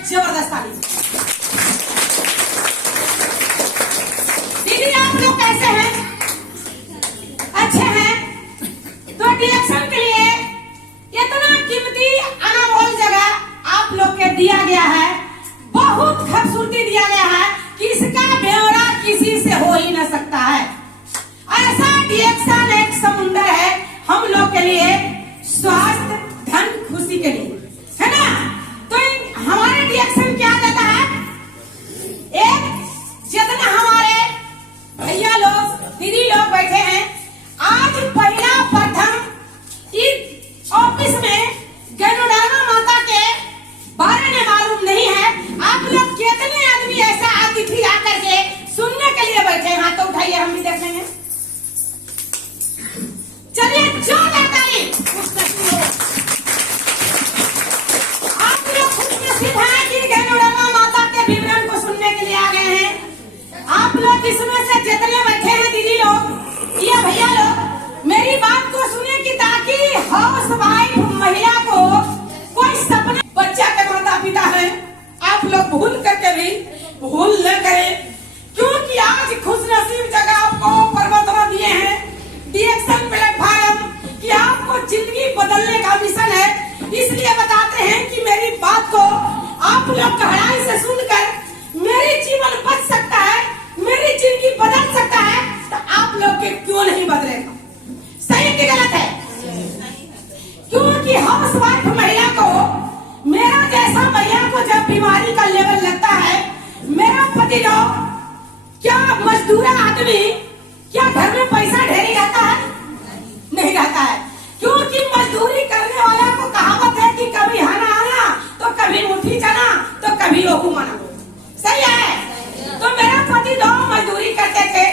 जबरदस्त ताली। दीदी आप लोग कैसे हैं? अच्छे हैं? तो डिएक्शन के लिए इतना कीमती अनमोल जगह आप लोग के दिया गया है, बहुत खूबसूरती दिया गया है कि इसका ब्यौरा किसी से हो ही न सकता है। ऐसा डिएक्शन एक समुंदर है हम लोग के लिए, स्वास्थ्य, धन, खुशी के लिए, है ना। तो हमारे डिएक्शन क्या देता है? एक जितना हमारे भैया लोग, दीदी लोग बैठे हैं, आज पहला प्रथम इस ऑफिस में गरुड़ामा माता के बारे में मालूम नहीं है। आप लोग कितने आदमी ऐसा अतिथि आकर के सुनने के लिए बैठे हैं? हाथ तो उठाइए, हम भी देखेंगे। चलिए जोरदार ताली। आप लोग खुशनसीब हैं कि गरुड़ामा माता के विवरण को सुनने के लिए आ गए हैं। आप लोग इसमें से जितने बैठे हैं दीदी लोग, ये भैया लोग, मेरी बात को सुने कि ताकि हाउस वाइफ महिला को कोई सपना, बच्चा के माता पिता है, आप लोग भूल करके भी भूल न करें, क्योंकि आज खुशनसीब जगह आपको परमात्मा दिए हैं, डिएक्शन प्लेटफॉर्म, कि आपको जिंदगी बदलने का मिशन है। इसलिए बताते हैं कि मेरी बात को आप लोग गहराई से सुनकर मेरी जीवन बच सकता है, मेरी जिंदगी बदल सकता है, तो आप लोग के क्यों नहीं बदलेगा? सही कि गलत है? क्योंकि हाउस वाइफ महिला को, मेरा जैसा महिला को जब बीमारी का लेवल लगता है, मेरा पति जो क्या मजदूरा आदमी, क्या घर में पैसा ढेरी रहता है? नहीं रहता है, क्योंकि मजदूरी करने वाला को कहावत है कि कभी हना आना तो कभी मुट्ठी चना तो कभी ओहू मना। सही है? तो मेरा पति दो मजदूरी करते थे,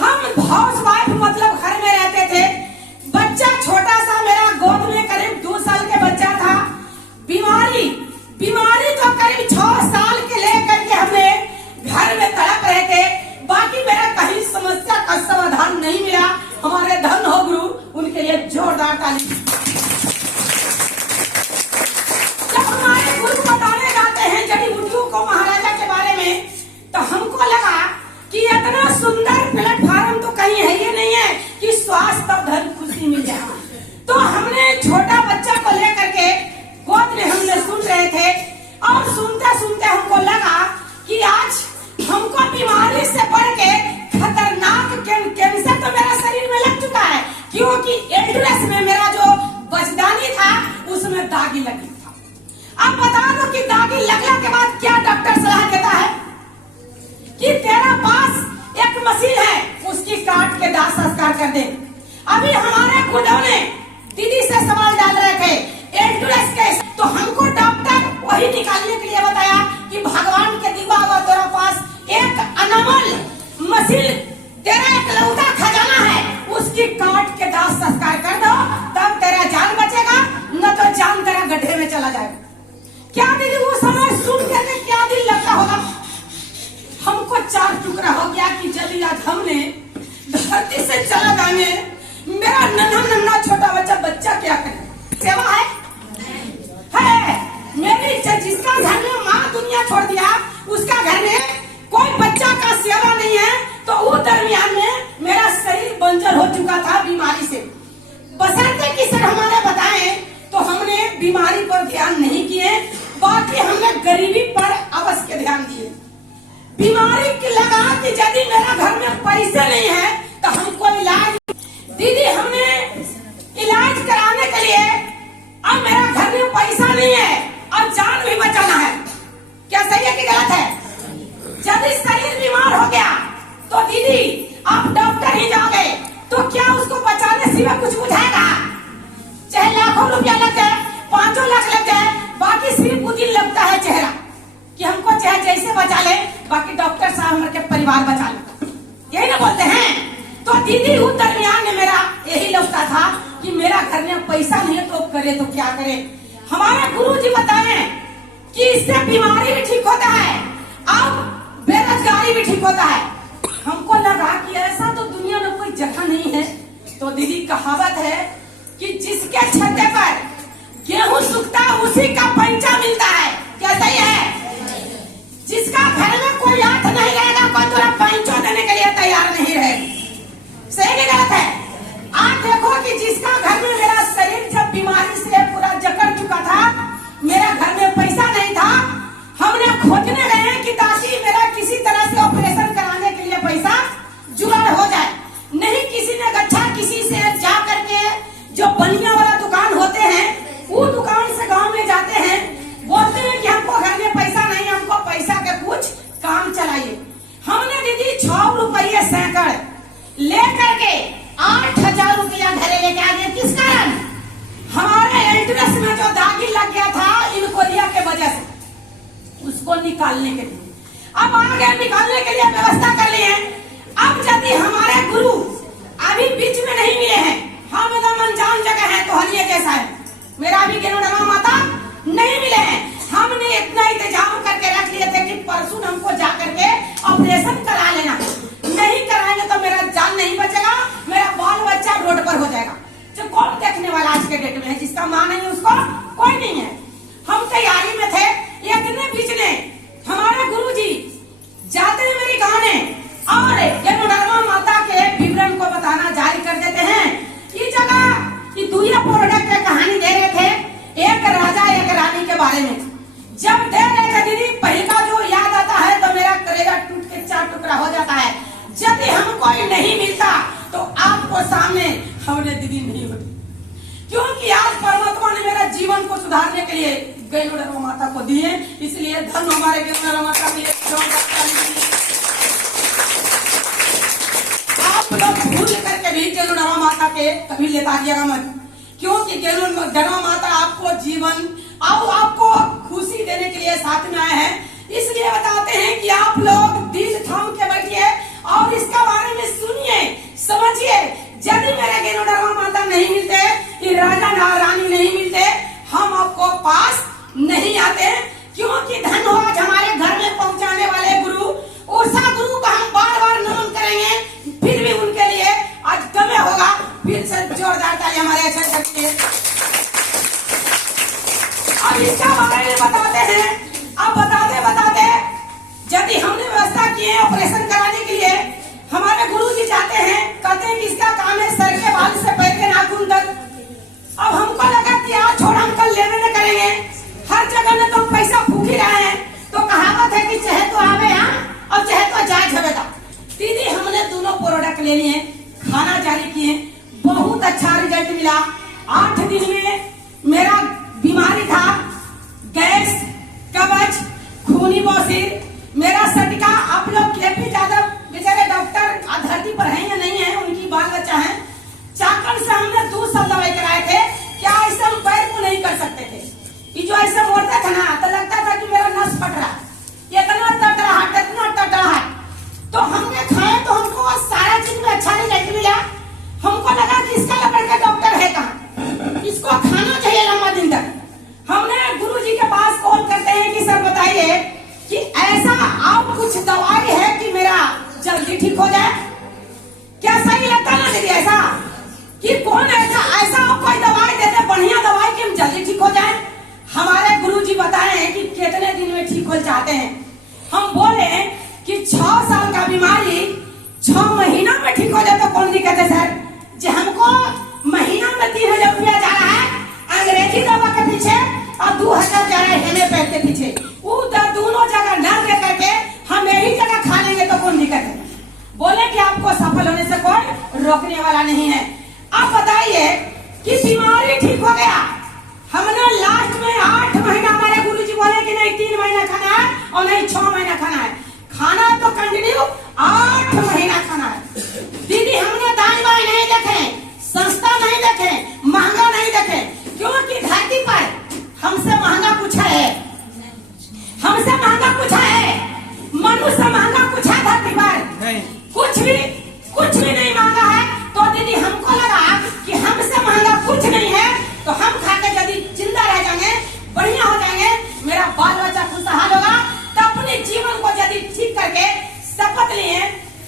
हम हाउस वाइफ मतलब घर में रहते थे। बच्चा छोटा सा मेरा गोद में करीब 2 साल के बच्चा था। बीमारी तो करीब 6 साल के लेकर के हमने घर में तड़प रहे थे। बाकी मेरा कहीं समस्या का समाधान नहीं मिला। हमारे धन हो गुरु, उनके लिए जोरदार ताली। जब हमारे गुरु बताने जाते हैं जड़ी बूटियों को महाराजा के बारे में, तो हमको लगा कि इतना सुंदर प्लेटफॉर्म तो कहीं है ही नहीं है कि स्वास्थ्य और धन खुशी मिल जाए। तो हमने छोटा बच्चा को लेकर के गोद में हमने सुन रहे थे, और सुनते सुनते हमको लगा कि आज हमको बीमारी से बढ़ के खतरनाक कैंसर तो मेरा शरीर में लग चुका है, क्योंकि एड्रेस में मेरा जो बचदानी था उसमें दागी लगी था। अब बता दो कि दागी लगने के बाद क्या डॉक्टर सलाह देता है कि तेरा पास एक मशीन है, उसकी काट के दाह संस्कार कर दे। अभी हमारे गुरुदेव ने दीदी से सवाल डाल रहे थे एड्रेस कैसे, तो हमको डॉक्टर वही निकालने के लिए बताया कि भगवान के दिया हुआ तेरा पास एक अनमोल मशीन, तेरा एक लौटा खजाना है, उसकी काट के दाह संस्कार कर दो, तब तेरा जान बचेगा, न तो जान तेरा गड्ढे में चला जाएगा। क्या दीदी वो समय सुन के क्या दिल लगता होगा? हमको 4 टुकड़ा हो गया कि यदि आज हमने धरती से चला जाने, मेरा नन्हा छोटा बच्चा क्या करे? सेवा है मेरी, जिसका घर में माँ दुनिया छोड़ दिया, उसका घर में कोई बच्चा का सेवा नहीं है, तो उस दरमियान में मेरा शरीर बंजर हो चुका था बीमारी से। बसंते की सर हमारे बताए तो हमने बीमारी पर ध्यान नहीं किए, बाकी हमने गरीबी पर अवश्य ध्यान दिए। बीमारी की लगा कि यदि मेरा घर में पैसे नहीं है तो हमको इलाज, दीदी हमने इलाज कराने के लिए, अब मेरा घर में पैसा नहीं है और जान भी बचाना है, क्या सही है कि गलत है? यदि शरीर बीमार हो गया तो दीदी आप डॉक्टर ही जाओगे, तो क्या उसको बचाने सिवा कुछ बुझाएगा? चाहे लाखों रुपया लग जाए, 5 लाख लग जाए, बाकी सिर्फ वो दिन लगता है चेहरा कि हमको चाहे जैसे बचा ले, बाकी डॉक्टर साहब हमारे परिवार बचा ले, यही ना बोलते हैं। तो दीदी उस दरमियान में मेरा यही लगता था कि मेरा घर में पैसा नहीं है, तो करे तो क्या करे। हमारे गुरुजी बताए कि इससे बीमारी भी ठीक होता है और बेरोजगारी भी ठीक होता है। हमको लगा कि ऐसा तो दुनिया में कोई जगह नहीं है। तो दीदी कहावत है कि जिसके छत्ते पर गेहूं सूखता उसी का पंचा मिलता है, क्या सही है? खोजने गए कि ताकि मेरा किसी तरह से ऑपरेशन कराने के लिए पैसा जुगाड़ हो जाए। नहीं किसी ने गच्छा किसी से जा करके जो बनिया वाला दुकान होते हैं वो दुकान से गांव में जाते हैं, बोलते हैं कि हमको घर में पैसा नहीं, हमको पैसा के कुछ काम चलाइए। हमने दीदी 6 रुपये सैकड़ ले करके 8,000 रुपया घरे लेके आ गए। किस कारण? हमारे एड्रेस में जो दागी लग गया था इनकोरिया के वजह से, उसको निकालने के लिए अब आगे निकालने के लिए व्यवस्था कर ली है। अब यदि हमारे गुरु अभी बीच में नहीं मिले हैं, हम एकदम अनजान जगह है तो हलिए जैसा है, मेरा अभी गेरुड़वा माता नहीं मिले हैं, हमने इतना इंतजाम करके रख लिए थे कि परसों हमको जा करके ऑपरेशन करा लेना, नहीं कराएंगे तो मेरा जान नहीं बचेगा, मेरा बाल बच्चा रोड पर हो जाएगा। जो कौन देखने वाला आज के डेट में है, जिसका मां नहीं उसको कोई नहीं है। हम तैयारी में थे, इतने बीच में हमारे गुरुजी जाते हैं मेरी गाने और गेरुड़वा माता के विवरण को बताना जारी कर देते हैं। ये जगह ये दुनिया प्रोडक्ट की कहानी दे रहे थे, एक राजा एक रानी के बारे में। जब दे रहे थे दीदी, पहले का जो याद आता है तो मेरा कलेजा टूट के 4 टुकड़ा हो जाता है। यदि हमको नहीं मिलता तो आपको सामने हमने दीदी नहीं होती, क्योंकि आज परमात्मा ने मेरा जीवन को सुधारने के लिए गेरुड़वा माता को दिए, इसलिए धन हमारे गेरुड़वा माता के लिए। आप लोग भूल करके भी गेरुड़वा माता के कभी लेता दिएगा मत, क्योंकि गेरुड़वा माता आपको जीवन और आपको खुशी देने के लिए साथ में आए हैं। इसलिए बताते हैं कि आप लोग दिल थाम के बैठिए और इसका बारे में सुनिए, समझिए। यदि मेरे गेरुड़वा माता नहीं मिलते, ये राजा रानी नहीं मिलते, हम आपको पास नहीं आते, क्योंकि धन्यवाद हमारे घर में पहुंचाने वाले गुरु, उषा गुरु को हम बार बार नमन करेंगे, फिर भी उनके लिए आज कमे होगा। फिर से जोरदार ताली हमारे अच्छा करती है। अब इसका बारे में बताते हैं। अब बताते बताते यदि हमने व्यवस्था की है ऑपरेशन कराने के लिए, हमारे गुरु जी जाते हैं, कहते हैं कि इसका काम है सर के बाल से पैर के नाखून तक। अब हमको लगा कि यार छोड़, हम कल लेने न करेंगे, हर जगह में तो पैसा फूक ही रहे हैं, तो कहावत है कि चाहे तो आवे यहाँ और चाहे तो जाए झवेदा। दीदी हमने दोनों प्रोडक्ट ले लिए, खाना जारी किए, बहुत अच्छा रिजल्ट मिला। 8 दिन में मेरा बीमारी था गैस, कब्ज, खूनी बवासीर, मेरा सटका। आप लोग केपी यादव बेचारे डॉक्टर धरती पर हैं या नहीं है, उनकी बाल बच्चा है, चाकन से हमने 2 साल दवाई कराए थे, क्या ऐसे हम पैर को नहीं कर सकते थे। ये जो ऐसे मोड़ता था ना तो लगता था कि मेरा नस फट रहा, इतना तड़ाहट, इतना तड़ाहट। तो हमने खाया तो हमको सारा चीज में अच्छा रिजल्ट मिला। हमको लगा कि इसका लड़का डॉक्टर है कहाँ, इसको खाना चाहिए लंबा दिन तक। हमने गुरु जी के पास कॉल करते हैं कि सर बताइए कि ऐसा आप कुछ दवाई है कि मेरा जल्दी ठीक हो जाए। क्या सही लगता ना दीदी ऐसा कि कौन ऐसा आप कोई दवाई दे दे, बढ़िया दवाई कि हम जल्दी ठीक हो जाए। हमारे गुरु जी बताए हैं कि कितने दिन में ठीक हो जाते हैं। हम बोले कि 6 साल का बीमारी 6 महीना में ठीक हो जाए तो कौन दिक्कत है सर। जो हमको महीना में 3,000 रुपया जा रहा है अंग्रेजी दवा के पीछे और 2,000 जा रहा है हेमियोपैथ के पीछे, वो दोनों जगह न दे करके हम यही जगह खा लेंगे तो कौन दिक्कत है। बोले कि आपको सफल होने से कोई रोकने वाला नहीं है। अब बताइए कि बीमारी ठीक हो गया, हमने लास्ट में 8 महीना हमारे गुरुजी बोले कि नहीं 3 महीना खाना है और नहीं 6 महीना खाना है, खाना तो कंटिन्यू 8 महीना खाना है। दीदी हमने दाई बाई नहीं देखे, सस्ता नहीं देखे, महंगा नहीं देखे, क्योंकि धरती पर हमसे महंगा कुछ है, हमसे महंगा कुछ है, मनुष्य महंगा कुछ है धरती पर नहीं, कुछ भी नहीं मांगा है। तो दीदी हमको लगा कि हमसे महंगा कुछ नहीं है, तो हम खाके यदि जिंदा रह जाएंगे, बढ़िया हो जाएंगे, मेरा बाल बच्चा खुशहाल होगा, तो अपने जीवन को यदि ठीक करके शपथ लिए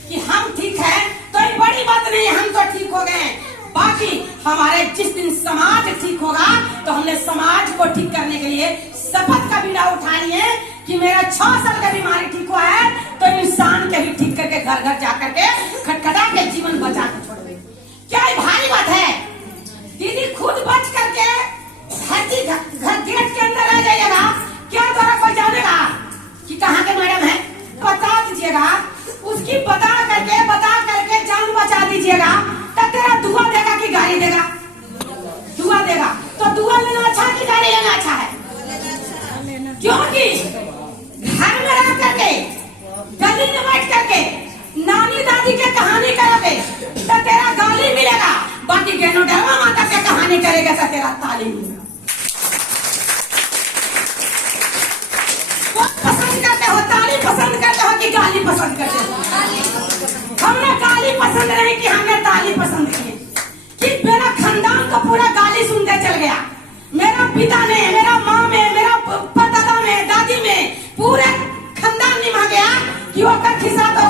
कि हम ठीक है तो ये बड़ी बात नहीं है, हम तो ठीक हो गए। बाकी हमारे जिस दिन समाज ठीक होगा तो हमने समाज को ठीक करने के लिए शपथ का बीड़ा उठा लिए कि मेरा 6 साल का बीमारी ठीक हुआ है तो इंसान के भी ठीक करके घर घर जाकर के खटखटा के जीवन बचा के छोड़ दे। क्या ये भारी बात है दीदी? खुद बच करके घर गेट के अंदर रह जाइएगा, क्या द्वारा कोई जानेगा कि बाकी घर में रह करके गली में बैठ करके नानी दादी के कहानी करोगे तो तेरा गाली मिलेगा, बाकी गैनोडर्मा माता के कहानी करेगा तो तेरा ताली मिलेगा। पसंद करते हो ताली पसंद करते हो कि गाली पसंद करते हो? हमने गाली पसंद नहीं की, हमने ताली पसंद की कि मेरा खानदान तो पूरा गाली सुनते चल गया। मेरा पिता ने, मेरा माँ में, मेरा परदादा में, दादी में पूरे खानदान निभा गया कि ओकर खिस्सा तो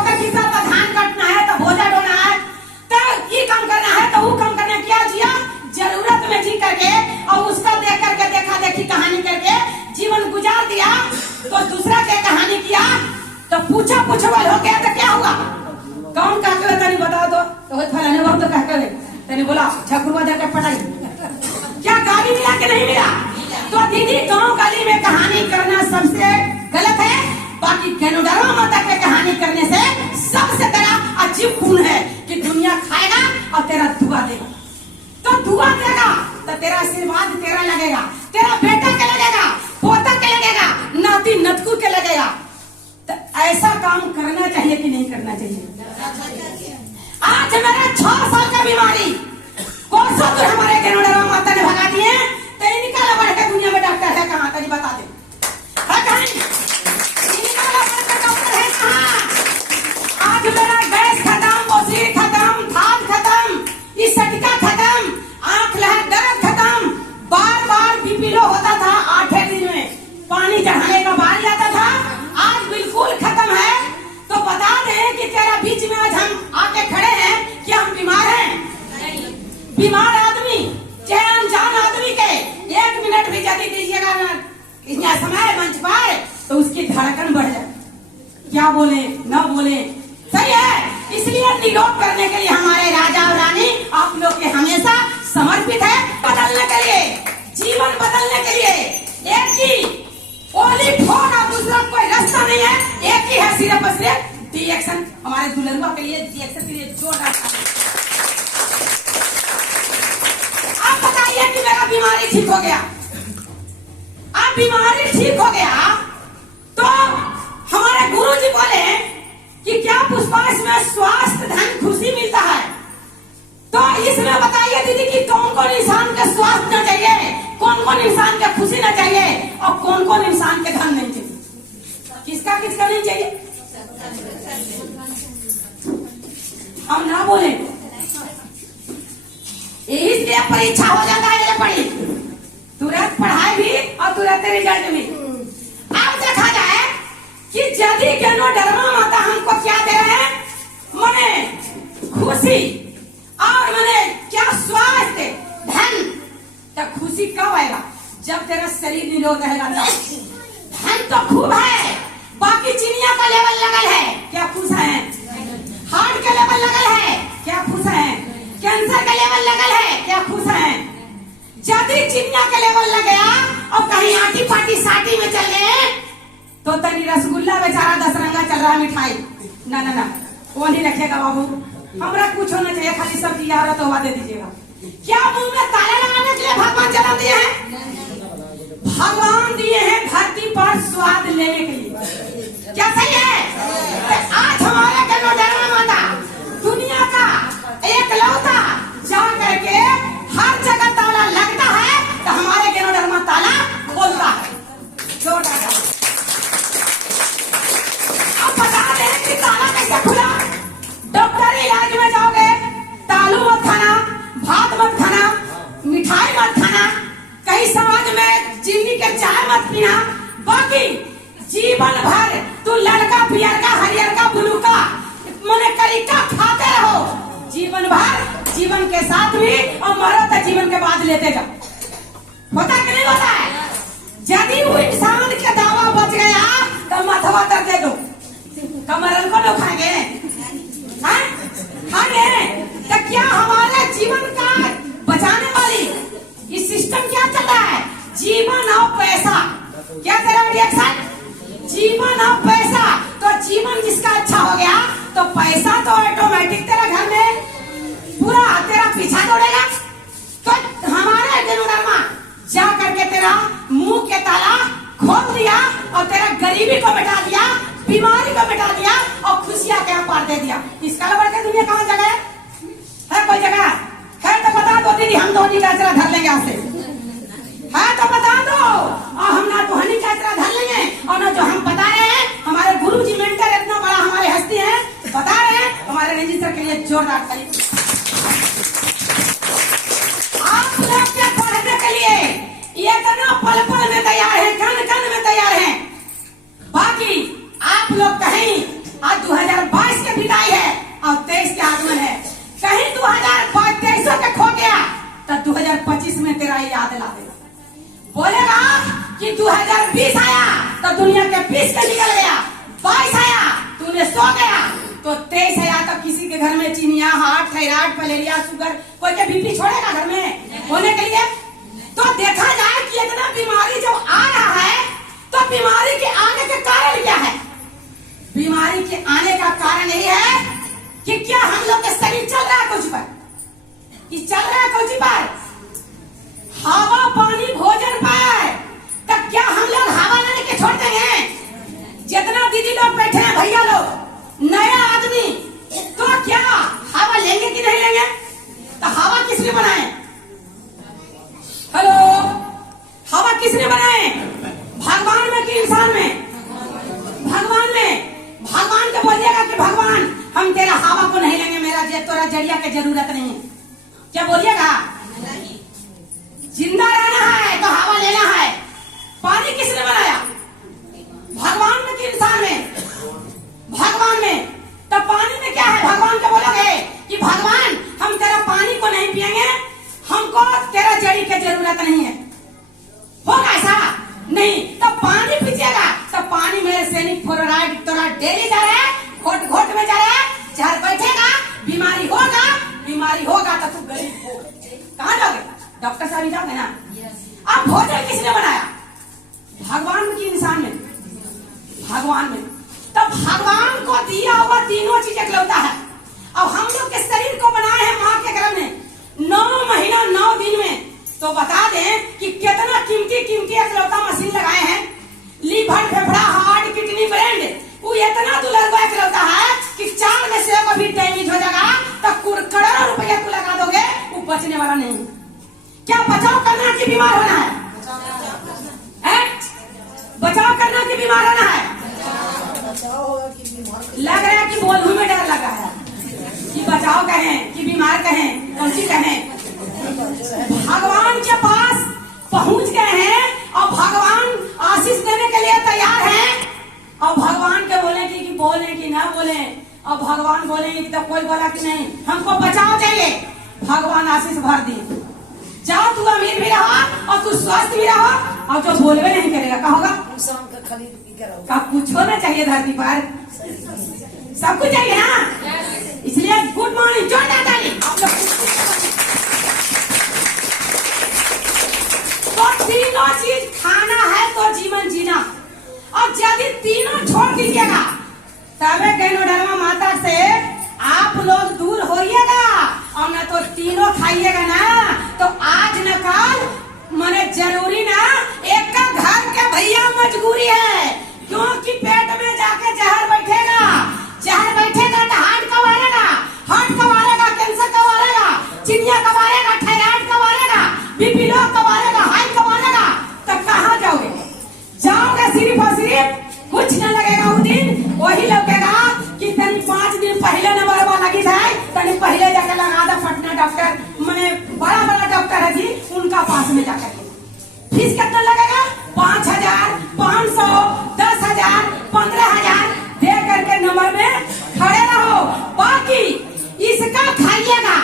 धान काटना है तो भोजा ढोना है तो ये काम करना है तो वो काम करना। क्या जिया जरूरत में जी करके और उसका देख करके देखा देखी कहानी करके जीवन गुजार दिया। तो दूसरा के कहानी किया तो पूछा पूछवाल हो गया तो क्या हुआ? कौन का करे तनी बताओ तो फलाने बाबू तो कह करे तनी बोला ठकुरवा जाके पटाई, क्या गाली मिला कि नहीं मिला? तो दीदी गांव गली में कहानी करना सबसे गलत है, बाकी गैनोडर्मा माता के कहानी करने से सबसे तेरा अजीब खून है कि दुनिया खाएगा और तेरा दुआ देगा। तो दुआ देगा तो तेरा आशीर्वाद तेरा लगेगा, तेरा बेटा के लगेगा, पोता के लगेगा, नाती नतकू के लगेगा। तो ऐसा काम करना चाहिए कि नहीं करना चाहिए? आज मेरा 6 साल का बीमारी कोसों दूर हमारे गैनोडर्मा माता ने भगा दिए तो इनका बढ़ के दुनिया में डॉक्टर है कहाँ? तनी बता दे आज मेरा गैस खत्म, ओसीर खत्म, थाल खत्म, इस सटका खत्म, आंख लहर दर्द खत्म, बार बार बीपी लो होता था 8 दिन में, पानी चढ़ाने का बारी आता था, आज बिल्कुल खत्म है। तो बता दें कि तेरा बीच में आज हम आके खड़े हैं कि हम बीमार हैं? बीमार आदमी चाहे अनजान आदमी के 1 मिनट भी यदि दीजिएगा ना समय मंच पर तो उसकी धड़कन बढ़ जाए, क्या बोले न बोले। सही है, इसलिए निरोध करने के लिए हमारे राजा और रानी आप लोग के हमेशा समर्पित है बदलने के लिए, जीवन बदलने के लिए। एक की ओली फोन और दूसरा कोई रास्ता नहीं है, एक ही है सिर्फ और सिर्फ रिएक्शन। हमारे दुल्हनुआ के लिए रिएक्शन के लिए जोरदार। आप बताइए कि मेरा बीमारी ठीक हो गया, अब बीमारी ठीक हो गया तो हमारे गुरुजी बोले कि क्या पुष्पा इसमें स्वास्थ्य धन खुशी मिलता है? तो इसमें बताइए दीदी कि कौन कौन इंसान के स्वास्थ्य न चाहिए, कौन कौन इंसान के खुशी न चाहिए और कौन कौन इंसान के धन नहीं चाहिए? किसका किसका नहीं चाहिए? हम ना बोले यही से परीक्षा हो जाता है, ये पढ़ी तुरंत पढ़ाई भी और तुरंत रिजल्ट भी। अब देखा जाए कि यदि गैनोडर्मा माता हमको क्या दे रहे हैं, मने खुशी और मने क्या स्वास्थ्य धन। तो खुशी कब आएगा? जब तेरा शरीर निरोध रहेगा तब। धन तो खूब है, बाकी चिड़िया का लेवल लगल है, क्या खुश है? हार्ट का लेवल लगल है, क्या खुश है? कैंसर का लेवल लगल है, क्या खुश है? यदि चिड़िया का लेवल लग गया और कहीं आटी पाटी साटी में चल गए तो तनी रसगुल्ला बेचारा 10 रंगा चल रहा है मिठाई, ना ना ना वो नहीं रखेगा बाबू। हमरा कुछ होना चाहिए, खाली सब्जी आ रहा तो हुआ दे दीजिएगा। क्या मुंह में ताला लगाने के लिए भगवान जन्म दिए हैं? भगवान दिए हैं धरती पर स्वाद लेने के लिए, क्या सही है? तो आज हमारे गैनोडर्मा माता दुनिया का एकलौता जा करके हर जगह ताला लगता है तो हमारे गैनोडर्मा ताला खोलता है। जोरदार अब बता दें कि ताला कैसे खुला। डॉक्टर इलाज में जाओगे, तालू मत खाना, भात मत खाना, मिठाई मत खाना, कहीं समाज में चीनी के चाय मत पीना, बाकी जीवन भर तू लड़का पियर का हरियर का ब्लू का मने करिका खाते रहो जीवन भर, जीवन के साथ भी और मरो तो जीवन के बाद लेते जाओ। होता कि नहीं होता है? यदि वो इंसान के दावा बच गया तो माथवा तर दे दो, कमरन को लोग खाएंगे, खाएंगे। तो क्या हमारे जीवन का बचाने वाली ये सिस्टम क्या चल रहा है? जीवन और पैसा। क्या तेरा रिएक्शन? जीवन और पैसा। तो जीवन जिसका अच्छा हो गया तो पैसा तो ऑटोमेटिक तेरा घर में पूरा तेरा पीछा दौड़ेगा। तो हमारे गैनोडर्मा जा करके तेरा मुंह के ताला खोल दिया और तेरा गरीबी को मिटा दिया, बीमारी को मिटा दिया और खुशियां क्या पार दे दिया। इसका बढ़ के दुनिया कहाँ जगह है? कोई जगह है तो बता दो दीदी, हम धोनी का अचरा धर लेंगे आपसे। है तो बता दो, और हम ना धोनी का अचरा धर लेंगे और ना जो हम बता रहे हैं हमारे गुरु जी मेंटर इतना बड़ा हमारे हस्ती है बता रहे हैं, हमारे रंजीत सर के लिए जोरदार ताली। आप लोग के पढ़ने के लिए ये इतना पल पल में तैयार है, कन कन में तैयार है। बाकी आप लोग कहीं आज 2022 के विदाई है और 23 के आगमन है, कहीं 2023 के खो गया तो 2025 में तेरा याद ला देगा। बोलेगा कि 2020 आया तो दुनिया के 20 के निकल गया, 22 आया तूने सो गया तो 23 आया तो किसी के घर में चिनिया, हार्ट, थायराइड, मलेरिया, शुगर, कोई के बीपी छोड़ेगा घर में होने के लिए? तो देखा जाए कि इतना बीमारी जब आ रहा है तो बीमारी के आने के कारण क्या है? बीमारी के आने का कारण यही है कि क्या हम लोग का शरीर चल रहा है कुछ पर, कि चल रहा है कुछ पर हवा, पानी, भोजन पर, तब क्या हम लोग हवा लेने के छोड़ देंगे? जितना दीदी लोग बैठे हैं, भैया लोग, नया आदमी, तो क्या हवा लेंगे कि नहीं लेंगे? तो हवा किसने बनाए? हेलो, हवा किसने बनाए? भगवान में कि इंसान में? भगवान में। भगवान को बोलिएगा कि भगवान हम तेरा हवा को नहीं लेंगे, मेरा तोरा जड़िया की जरूरत नहीं है। क्या बोलिएगा? जिंदा रहना है तो हवा लेना है। पानी किसने बनाया? भगवान में कि इंसान में? भगवान में। तो पानी में क्या है? भगवान को बोलोगे कि भगवान हम तेरा पानी को नहीं पिएंगे, हमको तेरा जड़ी की जरूरत नहीं है, होगा ऐसा? नहीं। तो पानी पीजिएगा तो पानी में सैनिक फ्लोराइड तोरा डेली जा रहा है, घोट घोट में जा रहा है, जहर बैठेगा, बीमारी होगा, बीमारी होगा तो तू गरीब हो कहाँ जाओगे? डॉक्टर साहब ही जाओगे ना। अब भोजन किसने बनाया? भगवान में कि इंसान में? भगवान में। तो भगवान को दिया हुआ तीनों चीज इकलौता है और हम लोग के शरीर को बनाए हैं माँ के गर्भ में 9 महीना 9 दिन में। तो बता दें कि कितना कीमती कीमती इकलौता मशीन लगाए हैं, लीवर, फेफड़ा, हार्ट, किडनी, ब्रेन, वो इतना दुलरवा इकलौता है कि 4 में से अगर भी डैमेज हो जाएगा तो करोड़ों रुपया तू लगा दोगे, वो बचने वाला नहीं। क्या बचाव करना कि बीमार होना है? बचाव करना कि बीमार होना है? लग रहा है कि बोलने में डर लगा है कि बचाव कहें कि बीमार कहें, कौन सी कहें? भगवान के पास पहुंच गए हैं और भगवान आशीष देने के लिए तैयार हैं और भगवान के बोले कि बोले कि ना बोले, और भगवान बोलेंगे कि तो कोई बोला कि नहीं हमको बचाव चाहिए, भगवान आशीष भर दिए। जाओ तू अमीर भी रहो और तू स्वस्थ भी रहो और जो बोलवे नहीं करेगा क्या होगा? का कुछ होना चाहिए धरती पर, सब कुछ चाहिए ना। इसलिए गुड मॉर्निंग, जोरदार ताली आप लोग। तो तीनों चीज खाना है तो जीवन जीना, और यदि तीनों छोड़ दीजिएगा तबे गैनोडरमा माता से आप लोग दूर होइएगा, और न तो तीनों खाइएगा ना तो आज न कल मने जरूरी ना एक का घर के भैया मजबूरी है, क्योंकि पेट में जाके जहर बैठेगा, जहर बैठेगा तो हार्ट कब आएगा, हार्ट कब आएगा, कैंसर कब आएगा, चिनिया कब आएगा, थायराइड कब आएगा, बीपी लो कब आएगा, हाई कब आएगा, तो कहाँ जाओगे? जाओगे सिर्फ और सिर्फ कुछ न लगेगा उस दिन, वही लगेगा कि तनी 5 दिन पहले नंबर लगी जाए, तनी पहले जाकर लगा दो पटना डॉक्टर, मैंने बड़ा बड़ा डॉक्टर है जी उनका पास में जाकर। फीस कितना लगेगा? 5,000, 500, 10,000, 15,000 दे करके नंबर में खड़े रहो। बाकी इसका खाइएगा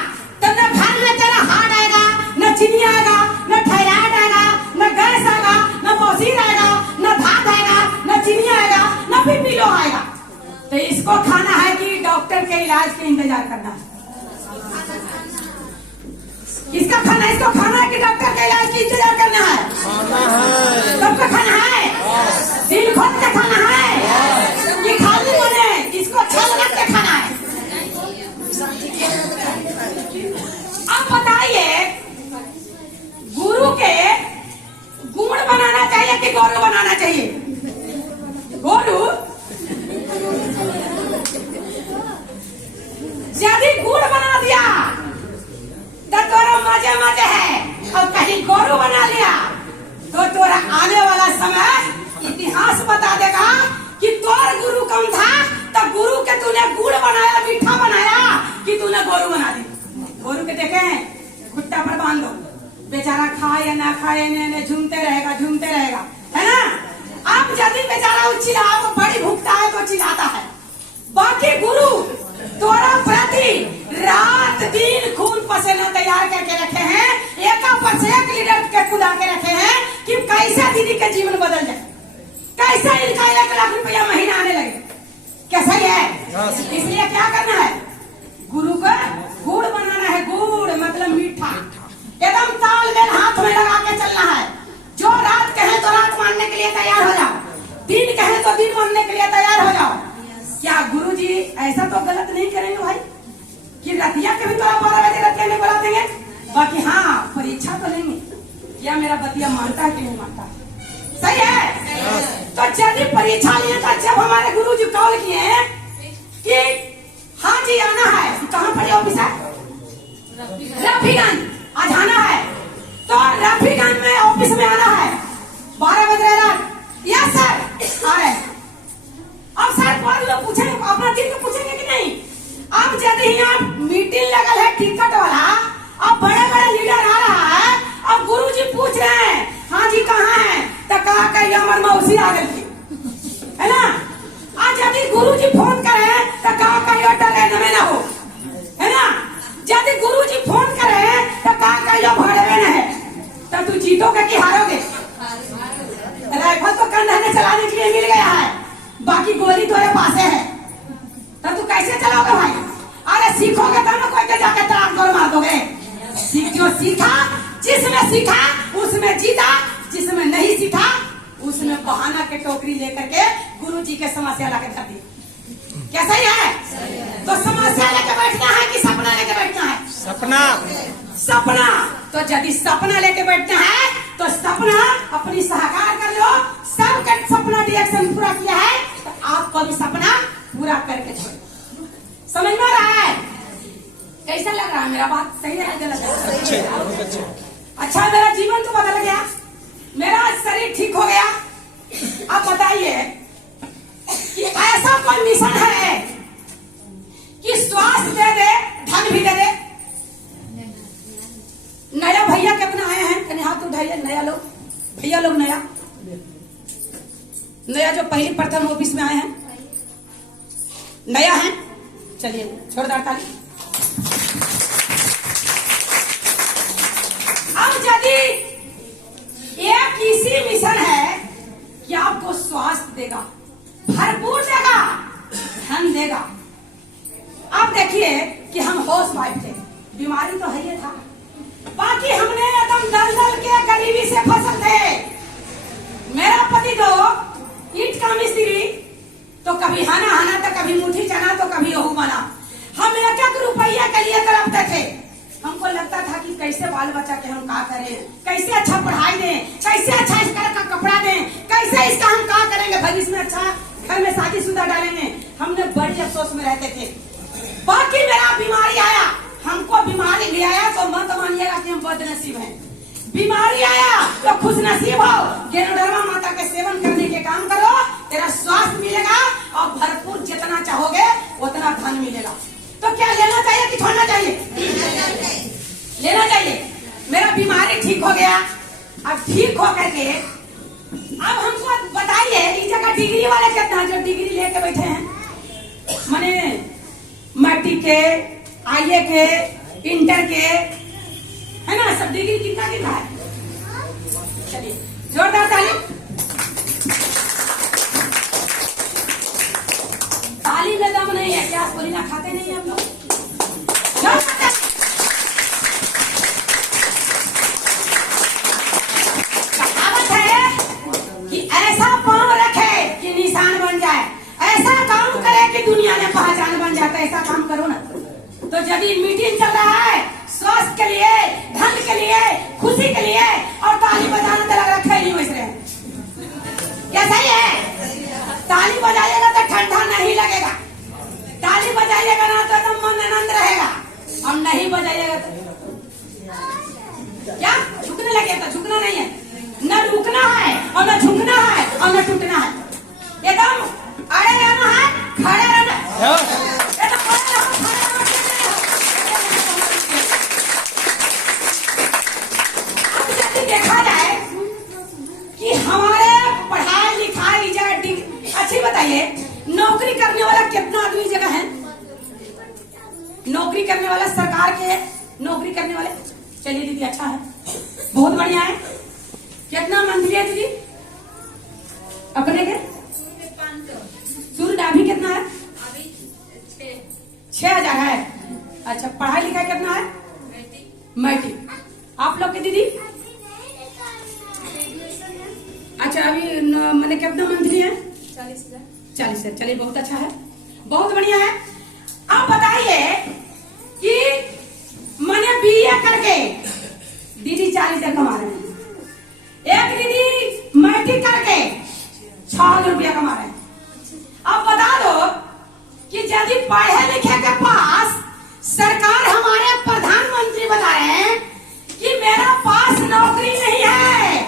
तो न घर में तेरा हार्ट आएगा, न चीनी आएगा, न थायराइड आएगा, न गैस आएगा, न बौसीर आएगा, न धात आएगा, न चीनी आएगा, न बीपी लो आएगा। तो इसको खाना है कि डॉक्टर के इलाज के इंतजार करना है? इसका खाना, इसको खाना है कि डॉक्टर के इलाज की इंतजार करना है? सबको खाना है, दिल खोल के खाना है, ये खाली बने इसको अच्छा लगा के खाना है। अब बताइए गुरु के गुण बनाना चाहिए कि गौरव बनाना चाहिए? से तूने गुड़ बनाया, मीठा बनाया कि तूने गोरू बना दी। गोरू के देखे खुट्टा पर बांध दो, बेचारा खाए या ना खाए ने झूमते रहेगा, है ना। अब यदि बेचारा चिल्ला बड़ी भूखता है तो चिल्लाता है। बाकी गुरु तोरा प्रति रात दिन खून पसीना तैयार करके रखे हैं, एक पर से एक लीडर के खुदा के रखे हैं कि कैसे दीदी का जीवन बदल जाए, कैसे इनका 1 लाख रुपया महीना आने लगे। कैसा है? इसलिए क्या करना है, गुरु को गुड़ बनाना है। गुड़ मतलब मीठा, एकदम तालमेल हाथ में लगा के चलना है। जो रात कहे तो रात मानने के लिए तैयार हो जाओ, दिन कहे तो दिन मानने के लिए तैयार हो जाओ। क्या गुरुजी ऐसा तो गलत नहीं करेंगे भाई कि रतिया के भी तोरा 12 बजे रतिया में बुला देंगे। बाकी हाँ, परीक्षा तो लेंगे, क्या मेरा बतिया मानता है कि नहीं मानता। सही है। तो यदि परीक्षा लिए तो जब हमारे गुरुजी कॉल किए कि हाँ जी आना है, कहाँ पर ऑफिस है? रफीगंज आज आना है, तो रफीगंज में ऑफिस में आना है 12 बजे रात। यस सर आ रहे। अब सर पर लोग पूछेंगे, अपना दिन को पूछेंगे कि नहीं। अब यदि यहाँ मीटिंग लगल है टिकट वाला, अब बड़े बड़े लीडर आ रहा है, अब गुरुजी पूछ रहे हैं हाँ जी कहाँ है, तो कहा कही हमारे मौसी आ गई है ना। आज यदि गुरुजी फोन करे तो कहा कही ट्रेन में ना हो, है ना। यदि गुरुजी फोन करे तो कहा कही भाड़े में है, तो तू जीतोगे कि हारोगे। राइफल तो कंधे में चलाने के लिए मिल गया है, बाकी गोली तुम्हारे पास है, तो तू कैसे चलाओगे भाई। अरे सीखोगे तब ना कोई के जाके तलाक दौड़ मार दोगे। जो सीखा, जिसमें सीखा उसमें जीता, जिसमें नहीं सीखा उसमें बहाना के टोकरी लेकर के गुरुजी के समस्या लाके कर दी। क्या सही है? तो समस्या लेके बैठना है कि सपना लेके बैठना है? सपना। तो यदि सपना लेके बैठना है तो सपना अपनी साकार कर लो। सबका सपना डायरेक्शन पूरा किया है तो आपको भी सपना पूरा करके छोड़ो। समझ में आ रहा है? कैसा लग रहा है मेरा बात? सही है गलत है? अच्छा, मेरा जीवन तो बदल गया, मेरा शरीर ठीक हो गया। अब बताइए कि ऐसा कोई मिशन है कि स्वास्थ्य दे दे, धन भी दे दे। नया भैया कितना आए हैं, कहीं हाथ उठाइए। नया लोग, भैया लोग नया जो पहली प्रथम ऑफिस में आए हैं, नया है। चलिए छोड़दार ताली। अब यदि एक इसी मिशन है कि आपको स्वास्थ्य देगा, भरपूर देगा, धन देगा। आप देखिए कि हम हाउस वाइफ थे, बीमारी तो है ही था, बाकी हमने एकदम दलदल के गरीबी से फसल थे। मेरा पति तो ईंट का मिस्त्री, तो कभी हाना तो कभी मुठी चना तो कभी ओहू बना। हम 1-1 रुपया के लिए तड़पते थे। हमको लगता था कि कैसे बाल बच्चा के हम क्या करें, कैसे अच्छा पढ़ाई दें, कैसे अच्छा इसका का कपड़ा दें, कैसे इसका हम क्या करेंगे, भविष्य में अच्छा घर में शादीशुदा डालेंगे। हमने बड़ी अफसोस में रहते थे। बाकी मेरा बीमारी आया, हमको बीमारी ले आया तो मत मानिएगा कि हम बदनसीब हैं। बीमारी आया तो खुश नसीब हो, गेरुडरमा माता के सेवन करने के काम करो, तेरा स्वास्थ्य मिलेगा और भरपूर जितना चाहोगे उतना धन मिलेगा। तो क्या लेना चाहिए कि छोड़ना चाहिए? लेना चाहिए। मेरा बीमारी ठीक हो गया। अब ठीक हो करके अब हमको बताइए इस जगह डिग्री वाले कितना, जो डिग्री लेके बैठे हैं, माने मैट्रिक के, आईए के, इंटर के, है ना, सब डिग्री कितना है? चलिए जोरदार ताली। ताली में दम नहीं है क्या? गोली ना खाते नहीं हम लोग? कहावत है कि ऐसा पांव रखे कि निशान बन जाए, ऐसा काम करे कि दुनिया में पहचान बन जाता है। ऐसा काम करो ना। तो यदि मीटिंग चल रहा है स्वास्थ्य के लिए, धन के लिए, खुशी के लिए, और ताली बजाना तो लग रखा ही वैसे है। क्या सही है? ताली बजाइएगा तो ठंडा नहीं लगेगा, ताली बजाइएगा ना तो एकदम मन आनंद रहेगा, और नहीं बजाइएगा तो क्या झुकने लगेगा? झुकना नहीं है, न रुकना है और न झुकना है और न टूटना है। एकदम अड़े रहना है, खड़े रहना है। देखा जाए कि हमारे पढ़ाई लिखाई अच्छी बताइए, नौकरी करने वाला कितना आदमी जगह है? नौकरी करने वाला सरकार के नौकरी करने वाले, चलिए दीदी अच्छा है, बहुत बढ़िया है। कितना मंथली है दीदी अपने के? सूर्य अभी कितना है? 6,000 है। अच्छा, पढ़ाई लिखाई कितना है? मैट्रिक। आप लोग के दीदी? अच्छा, अभी मैंने कितना मंथली है? 40,000। चलिए बहुत अच्छा है, बहुत बढ़िया है। अब बताइए कि मैंने बीए करके दीदी 40,000 कमा रहे हैं, एक दीदी मैट्रिक करके 6,000 रुपया कमा रहे हैं। अब बता दो कि यदि पढ़े लिखे के पास सरकार हमारे प्रधानमंत्री बता रहे हैं कि मेरा पास नौकरी नहीं है,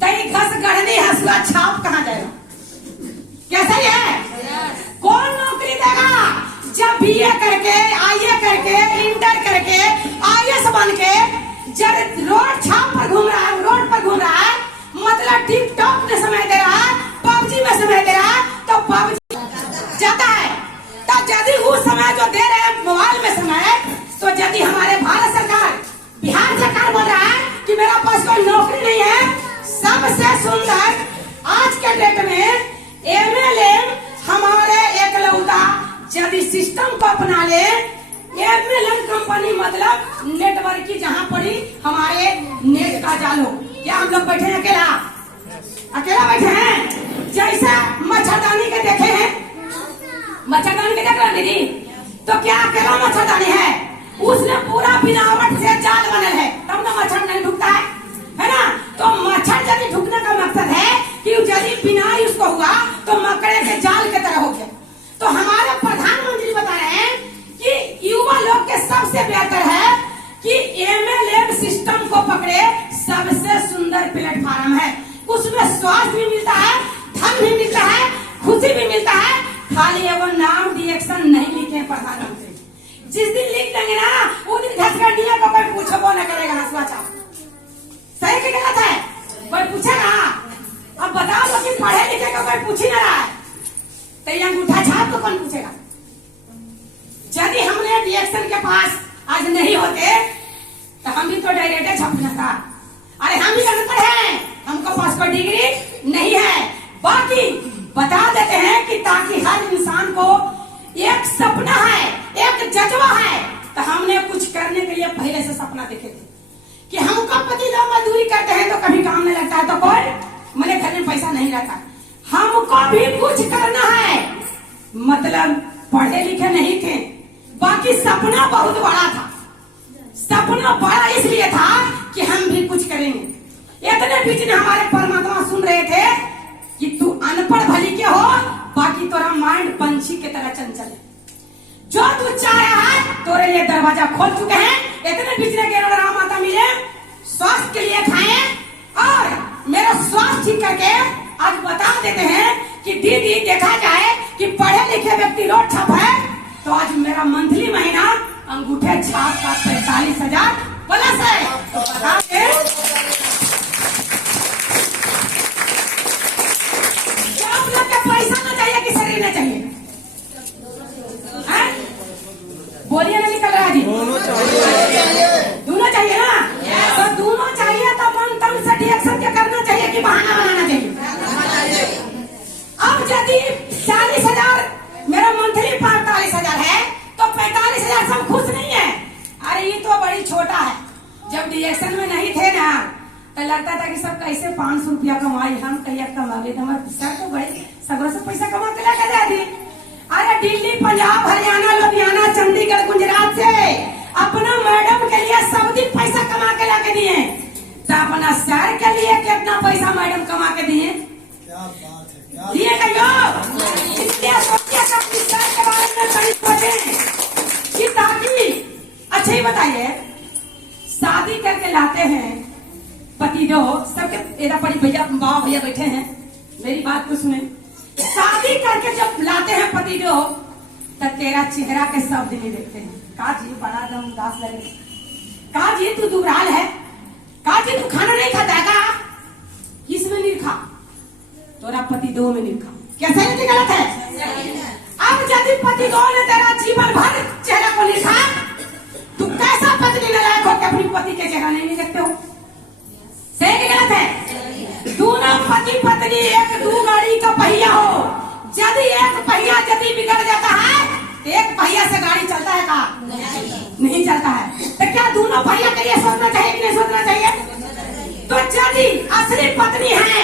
तो घस गढ़नी हंसुआ छाप कहाँ जाएगा? कैसा ही है? कौन नौकरी देगा? जब बीए करके, आईए करके, इंटर करके, आईएएस बन के जब रोड छाप पर घूम रहा है, रोड पर घूम रहा है, मतलब टिकटॉक में समय दे रहा है, पबजी में समय दे रहा है, तो पबजी जाता है। तो यदि उस समय जो दे रहे हैं मोबाइल में समय, तो यदि हमारे भारत सरकार, बिहार सरकार बोल रहा है कि मेरा पास कोई नौकरी नहीं है, सबसे सुंदर आज के डेट में एमएलएम हमारे एकलौता यदि सिस्टम को अपना ले, एमएलएम कंपनी मतलब नेटवर्क की, जहाँ पर ही हमारे नेट का जाल हो। क्या हम लोग बैठे हैं अकेला बैठे हैं? जैसे मच्छरदानी के देखे हैं, मच्छरदानी के देख रहे दीदी, तो क्या अकेला मच्छरदानी है? उसने पूरा बनावट से जाल बनल है, तब ना मच्छर नहीं ढुकता है ना? तो मच्छर यदि ढुकने का मकसद है कि यदि बिनाई उसको हुआ तो मकड़े के जाल की तरह हो गया। तो हमारे प्रधानमंत्री बता रहे हैं कि युवा लोग के सबसे बेहतर है कि एमएलएम सिस्टम को पकड़े, सबसे सुंदर प्लेटफॉर्म है। उसमें स्वास्थ्य भी मिलता है, धन भी मिलता है, खुशी भी मिलता है। खाली वो नाम डिएक्शन नहीं लिखे प्रधानमंत्री, जिस दिन लिख देंगे ना उस दिन घसगंडिया को कोई पूछो न करेगा हंसुआ छाप। सही की गलत है? कोई पूछेगा? अब बताओ तो कि पढ़े लिखे को कोई पूछ ही ना रहा है, तो ये अंगूठा छाप को कौन पूछेगा? यदि हमने डिएक्शन के पास आज नहीं होते तो हम भी तो डायरेक्ट छपना था। अरे हम भी अनपढ़ हैं, हमको पास कोई डिग्री नहीं है। बाकी बता देते हैं कि ताकि हर इंसान को एक सपना है, एक जज्बा है। तो हमने कुछ करने के लिए पहले से सपना देखे थे कि हमको पति लोग मजदूरी करते हैं तो कभी काम नहीं लगता है, तो कोई मेरे घर में पैसा नहीं रहता, हमको भी कुछ करना है। मतलब पढ़े लिखे नहीं थे, बाकी सपना बहुत बड़ा था। सपना बड़ा इसलिए था कि हम भी कुछ करेंगे। इतने बीच में हमारे परमात्मा सुन रहे थे कि तू अनपढ़ भली के हो, बाकी तोरा माइंड पंछी की तरह चंचल है, जो तू चाह रहा है तोरे लिए दरवाजा खोल चुके हैं। इतने बीच में राम माता मिले, स्वास्थ्य के लिए खाएं, और मेरा स्वास्थ्य ठीक करके आज बता देते हैं कि दीदी देखा जाए कि पढ़े लिखे व्यक्ति रोड छाप है, तो आज मेरा मंथली महीना अंगूठे छाप का 45,000 प्लस है। तो बता दे आप लोग का पैसा ना चाहिए कि शरीर ना चाहिए? बोलिए ना, निकल रहा जी? दोनों चाहिए ना? तो दोनों चाहिए तो मन तन से डिएक्शन क्या करना चाहिए कि बहाना बनाना चाहिए? अब यदि 40,000 मेरा मंथली 45,000 है तो 45,000 सब खुश नहीं है। अरे ये तो बड़ी छोटा है। जब डिएक्शन में नहीं थे ना तो लगता था कि सब कैसे 500 रुपया कमाई, हम कहिए कमा ले, हमारे सर तो बड़े सगरों से पैसा कमा के लगा जाती। अरे दिल्ली, पंजाब, हरियाणा, लुधियाना, चंडीगढ़, गुजरात से अपना मैडम के लिए सब दिन पैसा कमा के लाके दिए, तो अपना सर के लिए कितना पैसा मैडम कमा के दिए? दिए कहियो? इसलिए सोचिए अपनी सर के बारे में सही सोचें कि ताकि अच्छा ही बताइए, शादी करके लाते हैं पति दो सबके, मेरा पति भैया बाबा भैया बैठे हैं, मेरी बात को सुने। शादी करके जब लाते हैं पति दो तो तेरा चेहरा के शब्द नहीं देखते हैं। का जी बड़ा दम उदास लगे, का जी तू दुबराल है, का जी तू खाना नहीं खाता है का? किसमें नहीं खा? तोरा पति दो में नहीं खा। क्या सही है गलत है? अब यदि पति दो ने तेरा जीवन भर चेहरा को नहीं खा, तू कैसा पत्नी नालायक हो कि अपनी पति के चेहरा नहीं देखते हो? सही कि गलत है? दोनों पति पत्नी एक दो गाड़ी का पहिया हो, यदि एक पहिया यदि बिगड़ जाता है तो एक पहिया से गाड़ी चलता है का? नहीं चलता है। तो क्या दोनों पहिया के लिए सोचना चाहिए कि नहीं सोचना चाहिए? तो यदि असली पत्नी है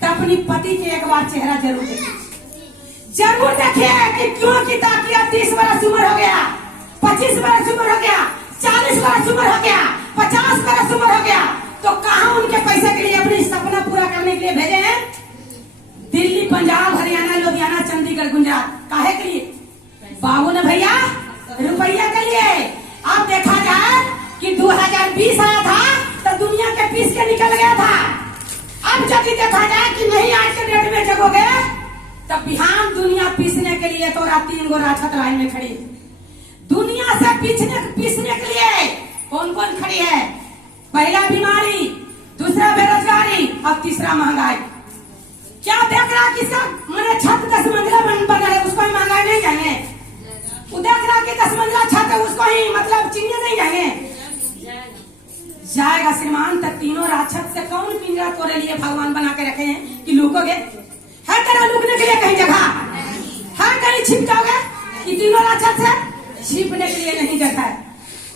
तो अपनी पति के एक बार चेहरा जरूर देखिए, जरूर देखिए कि क्यों की ताकिया 30 वर्ष उम्र हो गया, 25 वर्ष उम्र हो गया, 40 वर्ष उम्र हो गया, 50 वर्ष उम्र हो गया, तो कहाँ उनके पैसे के लिए अपनी सपना पूरा करने के लिए भेजे हैं? दिल्ली, पंजाब, हरियाणा, लुधियाना, चंडीगढ़, गुजरात, काहे के लिए? बाबू ने भैया रुपया के लिए। अब देखा जाए कि 2020 आया था तो दुनिया के पीस के निकल गया था। अब जब देखा जाए कि नहीं आज के डेट में जगोगे तब बिहान दुनिया पीसने के लिए तो 3 गो राक्षस लाइन में खड़ी। दुनिया से पीसने के लिए कौन कौन खड़ी है? पहला बीमारी, दूसरा बेरोजगारी और तीसरा महंगाई। क्या देख रहा कि सब मैंने छत 10 मंजिला बना है उसको ही महंगाई नहीं जाएंगे? वो देख रहा कि 10 मंजिला छत है उसको ही मतलब चिड़िया नहीं जाएंगे? जाएगा श्रीमान। तक तीनों राक्षस से कौन पिंजरा तोड़े लिए भगवान बना के रखे हैं कि लुकोगे? है तेरा लुकने के लिए कहीं जगह है? कहीं छिप जाओगे कि तीनों राक्षस से छिपने के लिए नहीं जगह है।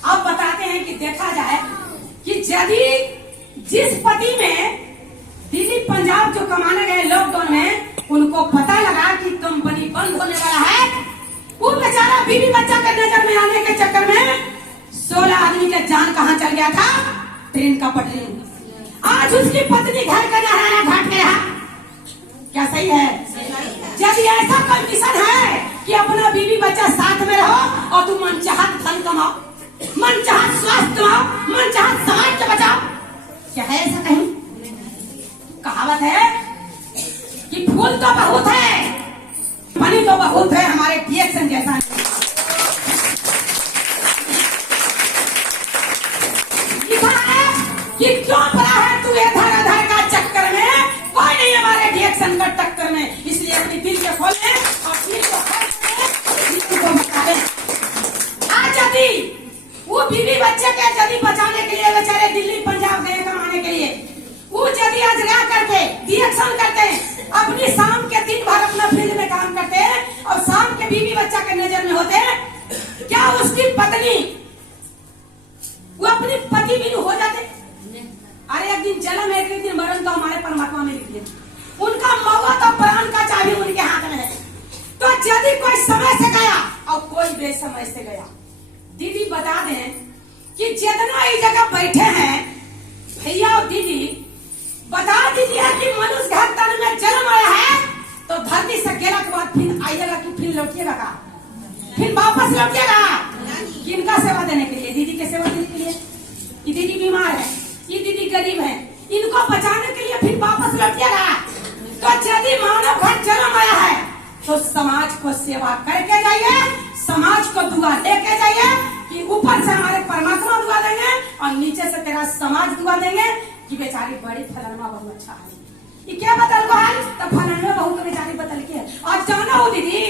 अब बताते हैं कि देखा जाए कि यदि जिस पति में दिल्ली पंजाब जो कमाने गए लॉकडाउन में उनको पता लगा कि कंपनी बंद होने वाला है, वो बेचारा बीवी बच्चा के नजर में आने के चक्कर में 16 आदमी का जान कहाँ चल गया था? ट्रेन का पटरी। आज उसकी पत्नी घर का नहाना घाट के रहा। क्या सही है? यदि ऐसा कंडीशन है कि अपना बीवी बच्चा साथ में रहो और तुम मनचाहत धन कमाओ, मनचाहत स्वास्थ्य कमाओ, मनचाहत समाज को बचाओ, क्या है ऐसा कहीं? कहावत है कि फूल तो बहुत है, पानी तो बहुत है, हमारे रिएक्शन जैसा लिखा है कि क्यों पड़ा है तू इधर उधर का चक्कर में, कोई नहीं हमारे रिएक्शन का टक्कर में। इसलिए अपनी दिल के खोले और दिल को बतावे। आज यदि वो बीवी बच्चे के यदि बचाने के लिए बेचारे दिल्ली पंजाब गए कमाने के लिए, वो यदि आज रह करके रिएक्शन करते अपनी शाम के दिन भर अपना फील्ड में काम करते और शाम के बीवी बच्चा के नजर में होते, क्या उसकी पत्नी वो अपनी पति भी हो जाते? अरे एक दिन जन्म है, एक दिन मरण तो हमारे परमात्मा में लिख दिया। उनका मौत और प्राण का चाबी उनके हाथ में है। तो यदि कोई समय से गया और कोई बेसमय से गया, दीदी बता दें कि जितना इस जगह बैठे हैं भैया और दीदी, बता दीजिए कि मनुष्य घर तन में जन्म आया है तो धरती से गिरा के बाद फिर आइएगा कि फिर लौटिएगा का? फिर वापस लौटिएगा? किनका सेवा देने के लिए? दीदी के सेवा देने के लिए। ये दीदी बीमार है, ये दीदी गरीब है, इनको बचाने के लिए फिर वापस लौटिएगा। तो यदि मानव घर जन्म आया है तो समाज को सेवा करके जाइए, समाज को दुआ लेके जाइए कि ऊपर से हमारे परमात्मा दुआ देंगे और नीचे से तेरा समाज दुआ देंगे कि बेचारी बड़ी फलनमा बहुत अच्छा है। ये क्या बदल को है? तो फलनवा बहुत बेचारी बदल के है। और जाना हो दीदी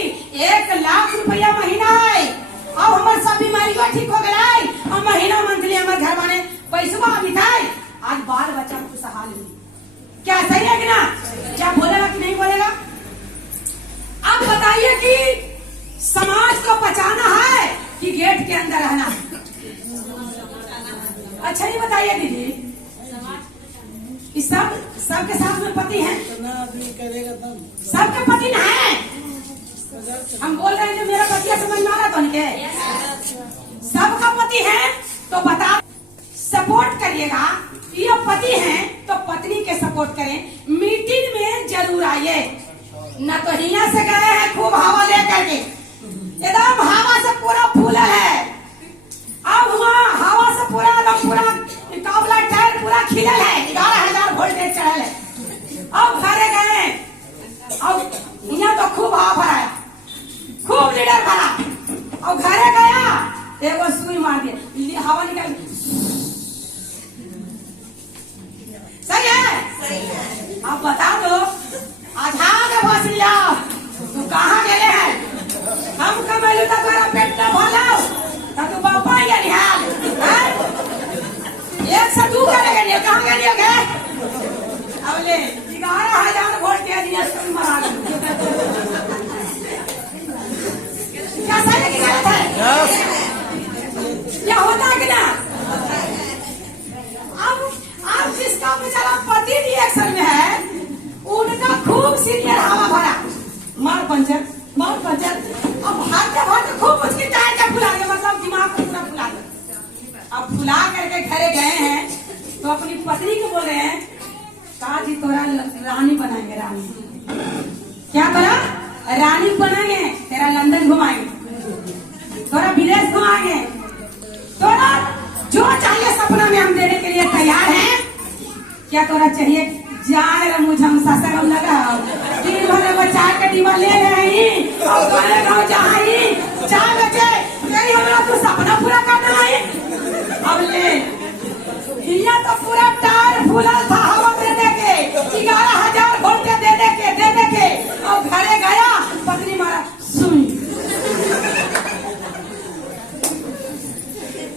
1 लाख रुपया महीना है और हमारे सब बीमारियों ठीक हो गया है और महीना मंथली हमारे घर वाले पैसा अभी था। आज बाल बच्चा खुशहाल हुई। क्या सही है कि ना? क्या बोलेगा कि नहीं बोलेगा? अब बताइए कि समाज को बचाना है कि गेट के अंदर रहना? अच्छा ये बताइए दीदी, इस सबके साथ में पति है, सबके पति न है। हम बोल रहे हैं जो मेरा पति है, समझ में आ रहा? तो उनके सबका पति है तो बता सपोर्ट करिएगा। ये पति है तो पत्नी के सपोर्ट करें। मीटिंग में जरूर आइए, न तो हिया से गए हैं खूब हवा लेकर के, एकदम हवा से पूरा फूला है। अब वहाँ हवा से पूरा एकदम पूरा काबला टायर पूरा खिलल है, 11,000 वोल्टेज चढ़ल है। अब घरे गए, अब यहाँ तो खूब हवा भरा है, खूब लीडर भरा, तो अपनी पत्नी को बोल रहे हैं कहा जी तोरा रानी बनाएंगे, रानी क्या बोला, रानी बनाएंगे, तेरा लंदन घुमाएंगे, थोड़ा विदेश घुमाएंगे, थोड़ा जो चाहिए सपना में हम देने के लिए तैयार हैं। क्या तोरा चाहिए? जाए मुझे हम ससुर लगा तीन भरे वो चाय का डिब्बा ले रहे और खाने खाओ जहाँ ही 4 बजे नहीं हमरा तो सपना पूरा करना है। अब ले दिया तो पूरा टायर फूला था हवा दे दे के 11,000 वोल्ट दे दे के और घरे गया, पत्नी मारा सुन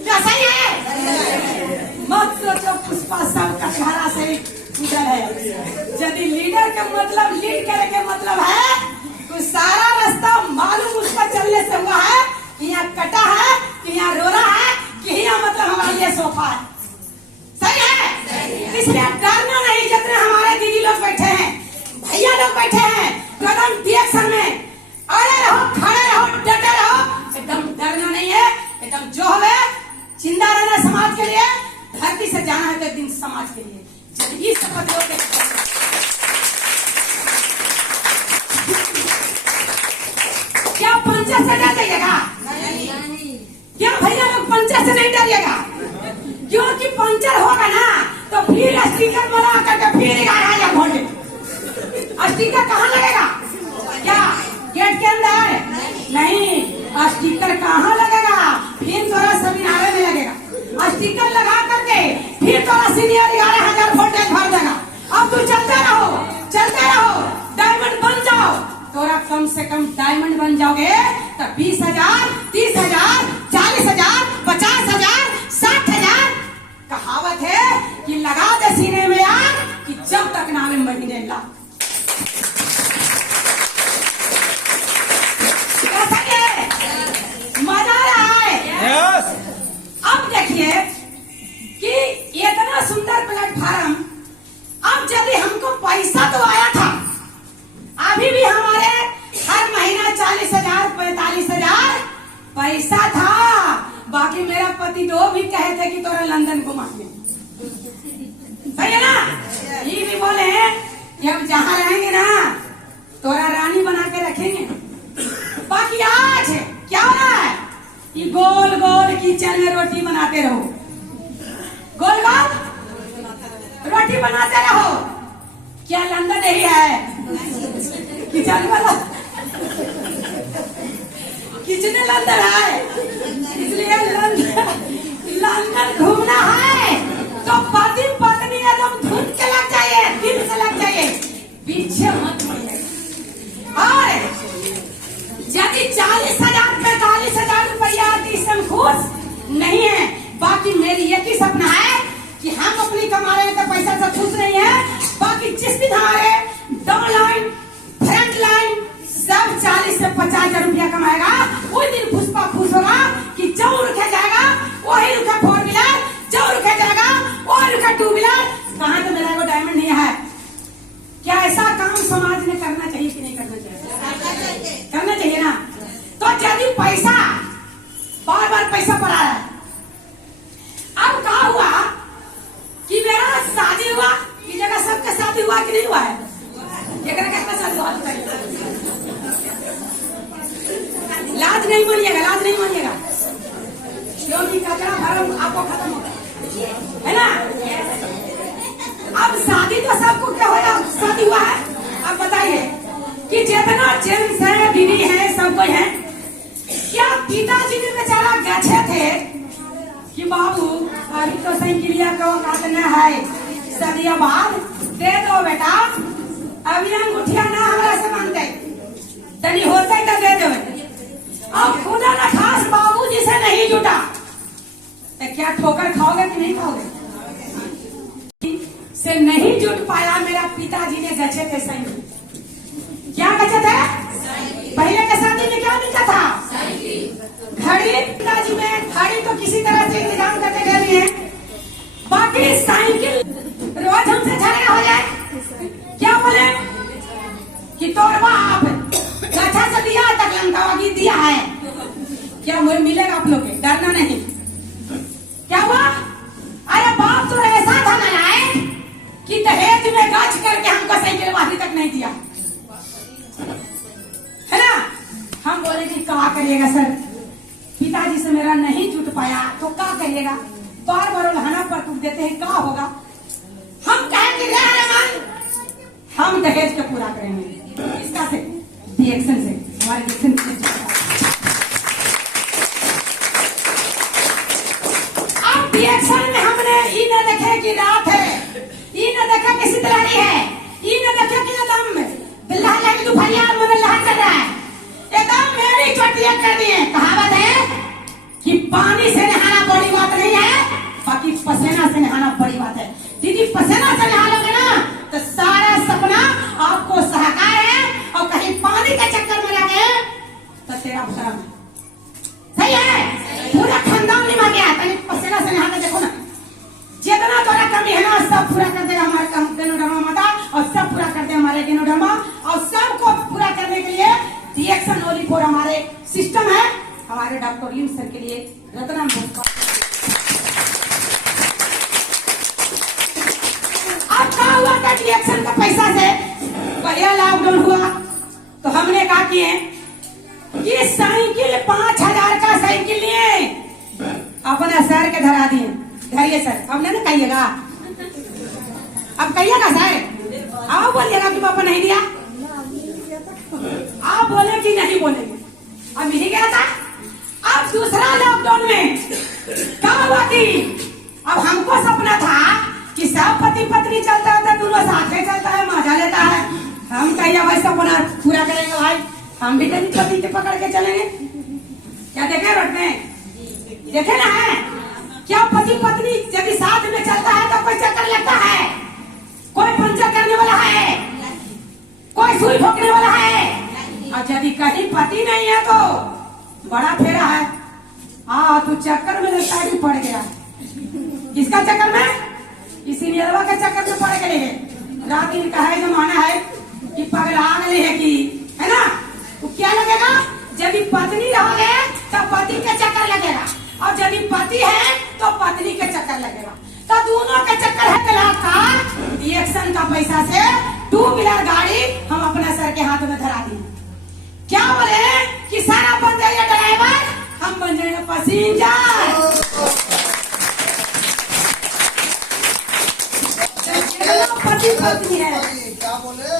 क्या सही है? मत सोचो पुष्पा सब कटहरा से उधर है। यदि लीडर का मतलब लीड करे के मतलब है तो सारा रास्ता मालूम उसका चलने से हुआ है कि यहाँ कटा है कि यहाँ रोरा है कि यहाँ मतलब हमारे लिए सोफा है। सही है? इसलिए डरना नहीं। जितने हमारे दीदी लोग बैठे हैं, भैया लोग बैठे हैं, कदम डायरेक्शन में अड़े रहो, खड़े रहो, डटे रहो, एकदम डरना नहीं है। एकदम जो है जिंदा रहना समाज के लिए, धरती से जाना है तो एक दिन समाज के लिए जिंदगी शपथ लो। क्या पंचायत से डर जाइएगा? क्या भैया लोग पंचायत से नहीं डरिएगा? क्योंकि पंचर होगा ना तो फिर स्टिकर बना करके फिर 11,000 वोल्ट। स्टिकर कहाँ लगेगा? क्या गेट के अंदर? नहीं, स्टिकर कहाँ लगेगा? फिर थोड़ा सेमिनार में लगेगा। स्टिकर लगा करके फिर थोड़ा सीनियर 11,000 वोल्टेज भर देगा। अब तू चलते रहो, डायमंड बन जाओ। थोड़ा कम से कम डायमंड बन जाओगे तो 20,000, 30,000, 40,000, 50,000, 60,000। कहावत है कि लगा दे सीने में आग कि जब तक नाम में महीने ला। कैसा है? मजा आ रहा है? yes. अब देखिए कि इतना सुंदर प्लेटफार्म, अब यदि हमको पैसा तो आया था, अभी भी हमारे हर महीना 40,000, 45,000 पैसा था। बाकी मेरा पति दो भी कहे थे कि तोरा लंदन घुमाएंगे। सही है ना? ये भी बोले हैं कि हम जहाँ रहेंगे ना तोरा रानी बना के रखेंगे। बाकी आज क्या हो रहा है? ये गोल गोल किचन में रोटी बनाते रहो, गोल गोल रोटी बनाते रहो। क्या लंदन यही है? किचन वाला किचन लंदन है, इसलिए लंदन घूमना है तो पति पत्नी एकदम धुन के लग जाइए, दिल से लग जाइए, पीछे मत मुड़िए। और यदि 40,000, 45,000 रुपया इससे खुश नहीं है, बाकी मेरी एक ही सपना है कि हम अपनी कमा रहे हैं तो पैसा से खुश नहीं है। बाकी जिस दिन हमारे डाउन लाइन, फ्रंट लाइन सब 40 से 50,000 रुपया कमाएगा, उस दिन पुष्पा खुश होगा कि जो रुके जाएगा वही रुका 4 व्हीलर, जो रुके जाएगा वही रुका 2 व्हीलर। कहाँ तो मेरा को डायमंड नहीं है। क्या ऐसा काम समाज में करना चाहिए कि नहीं करना चाहिए? करना चाहिए ना। तो यदि पैसा बार बार पैसा पड़ा है, अब क्या हुआ कि मेरा शादी हुआ, इस जगह सबका शादी हुआ कि नहीं हुआ है? लाज नहीं मानिएगा, लाज नहीं मानिएगा, क्योंकि कचरा भरम आपको खत्म होगा, है ना? अब शादी तो सबको क्या होगा, शादी हुआ है। अब बताइए कि जितना जेंट्स है, बीवी है, सब कोई है, क्या पिताजी ने बेचारा गछे थे कि बाबू अभी तो साइकिलिया का औकात न है, सदिया बाद दे दो बेटा, अभी अंगूठिया ना हमारा से मांगते, तनी होते तो दे दो। अब खुदा न खास बाबूजी से नहीं जुटा तो क्या ठोकर खाओगे कि नहीं खाओगे? से नहीं जुट पाया। मेरा पिताजी ने गछे थे साइकिल। क्या गछे थे? पहले के शादी में क्या मिलता था? घड़ी। पिताजी में घड़ी तो किसी तरह से इंतजाम करके दे दिए, बाकी साइकिल रोज हमसे झगड़ा हो जाए, क्या बोले कि तोर बाप गछा से दिया तक लंकावागी दिया है, क्या मुझे मिलेगा आप लोग? डरना नहीं। क्या हुआ? अरे बाप तो ऐसा था ना बोले कि क्या करिएगा सर, पिताजी से मेरा नहीं जुट पाया तो क्या करिएगा, बार बार उल्हाना पर टूट देते हैं, क्या होगा। हम कहेंगे हम दहेज को पूरा करेंगे, इसका से रिएक्शन से हमारे रिएक्शन से। अब रिएक्शन में हमने ये न देखे कि रात है, ये न देखा कि शीतलहरी है, ये न देखे कि एकदम बिल्लाह लगी दोपहरिया मन लहर कर रहा है, एकदम मेरी चोटियां कर दी है। कहावत है कि पानी से नहाना बड़ी बात नहीं है, बाकी पसीना से नहाना बड़ी बात है। दीदी पसीना से नहा लोगे ना तो सारा सपना आपको सहकार है, और कहीं पानी के चक्कर में लगे तो तेरा भरम सही है, पूरा खानदान निभा गया। कहीं पसीना से नहा के देखो ना, जितना तोरा कमी है ना सब पूरा कर देगा हमारे गेनोडर्मा माता, और सब पूरा कर दे हमारे गेनोडर्मा, और सबको पूरा करने के लिए रिएक्शन ओलिफोर हमारे सिस्टम है, हमारे डॉक्टर लिम सर के लिए रत्नाम भोसका। अब क्या हुआ था रिएक्शन का पैसा से, पहले लॉकडाउन हुआ तो हमने कहा किए कि साइकिल 5000 का साइकिल लिए अपना सर के धरा दिए, धरिए सर, अब नहीं कहिएगा, अब कहिएगा सर, आप बोलिएगा कि पापा नहीं दिया, आप बोले कि नहीं बोलेंगे, अब यही गया था। अब दूसरा लॉकडाउन में क्या हुआ कि अब हमको सपना था कि सब पति पत्नी चलता है तो दोनों साथ में चलता है, मजा लेता है, हम कहिए भाई सपना पूरा करेंगे भाई, हम भी कहीं पति के पकड़ के चलेंगे। क्या देखे रोड में, देखे ना है क्या पति पत्नी यदि साथ में चलता है तो कोई चक्कर लगता है, कोई पंचर करने वाला है, कोई सुई ठोकने वाला है, और यदि कहीं पति नहीं है तो बड़ा फेरा है, तू चक्कर में लगता है कि पड़ गया, किसका चक्कर में, इसी नियरवा के चक्कर में पड़ गए। रात दिन का है जमाना है कि पगला गए है कि, है ना, तो क्या लगेगा, यदि पत्नी रहोगे तो पति के चक्कर लगेगा, और यदि पति है तो पत्नी के चक्कर लगेगा, तो दोनों के चक्कर है तलाक का। रिएक्शन का पैसा से 2 व्हीलर गाड़ी हम अपने सर के हाथ में धरा दी। क्या बोले कि सारा बन जाइए ड्राइवर, हम बन जाएंगे पैसेंजर। पति पत्नी है, क्या बोले,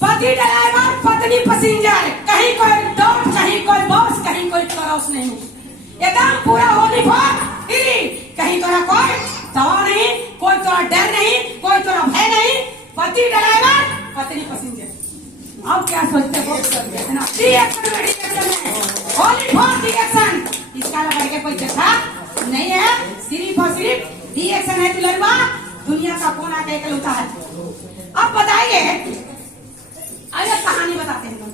पति ड्राइवर पत्नी पैसेंजर, कहीं कोई डॉट, कहीं कोई बॉस, कहीं कोई क्रॉस नहीं, एकदम पूरा होली कहीं तोरा कोई दवा नहीं, कोई तोरा डर नहीं, कोई तोरा भय नहीं, पति ड्राइवर पत्नी पैसेंजर। अब क्या सोचते हो, रिएक्शन इसका लगा के कोई देखा नहीं है, सिर्फ और सिर्फ रिएक्शन है दुलरवा, दुनिया का कोना के इकलौता है। अब बताइए, अरे कहानी बताते हैं तुम,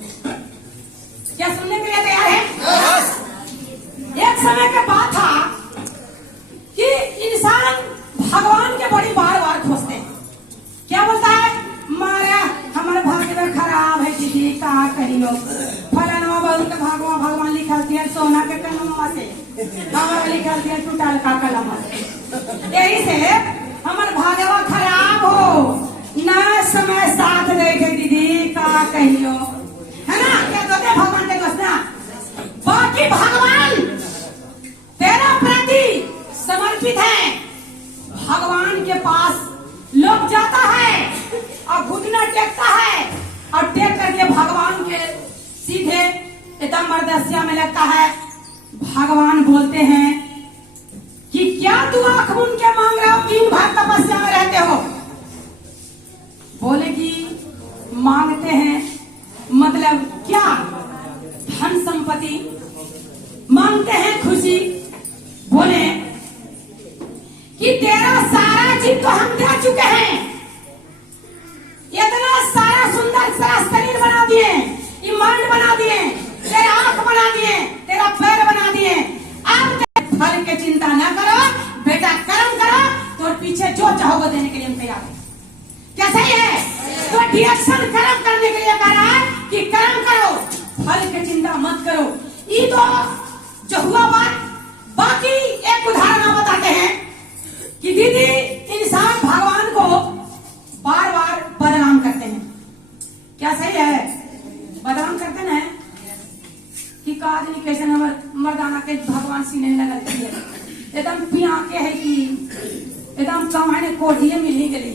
क्या सुनने के लिए तैयार है। एक समय के बात था कि इंसान भगवान के बड़ी बार बार खोजते हैं, क्या बोलता है, मारा हमारे भाग्य में खराब है दीदी, कहा कहियो फलाना बहु के भागवा भगवान लिखल दिया सोना के कलमा से, हमारा लिखल दिया टूटल का कलमा से, यही से हमारे भाग्यवा खराब हो न समय साथ दे दीदी, कहा कहियो, है ना, क्या कहते भगवान के दोस्त ना। बाकी भगवान तेरा प्रति समर्पित है, भगवान के पास लोग जाता है और घुटना टेकता है, और टेक करके भगवान के सीधे एकदम मर्दस्या में लगता है। भगवान बोलते हैं कि क्या तू आंख मूंद के मांग रहे हो, 3 भर तपस्या में रहते हो। बोले कि मांगते हैं मतलब क्या, धन संपत्ति मांगते हैं, खुशी। बोले कि तेरा सारा चीज तो हम दे चुके हैं, इतना सारा सुंदर सारा शरीर बना दिए, इमारत बना दिए, तेरा आंख बना दिए, तेरा पैर बना दिए, अब फल की चिंता न करो बेटा, कर्म करो, तो पीछे जो चाहोगे देने के लिए हम तैयार हैं। क्या सही है? तो रिएक्शन कर्म करने के लिए कह रहा है कि कर्म करो, फल की चिंता मत करो। ये तो जो हुआ बात। बाकी एक उदाहरण बताते हैं कि दीदी इंसान भगवान को बार बार बदनाम करते हैं, क्या सही है? बदनाम करते ना कि कि का आदमी कैसे मर्दाना के भगवान सीने लगती है एकदम पिया के है कि एकदम कमाने कोढ़िए मिल ही गई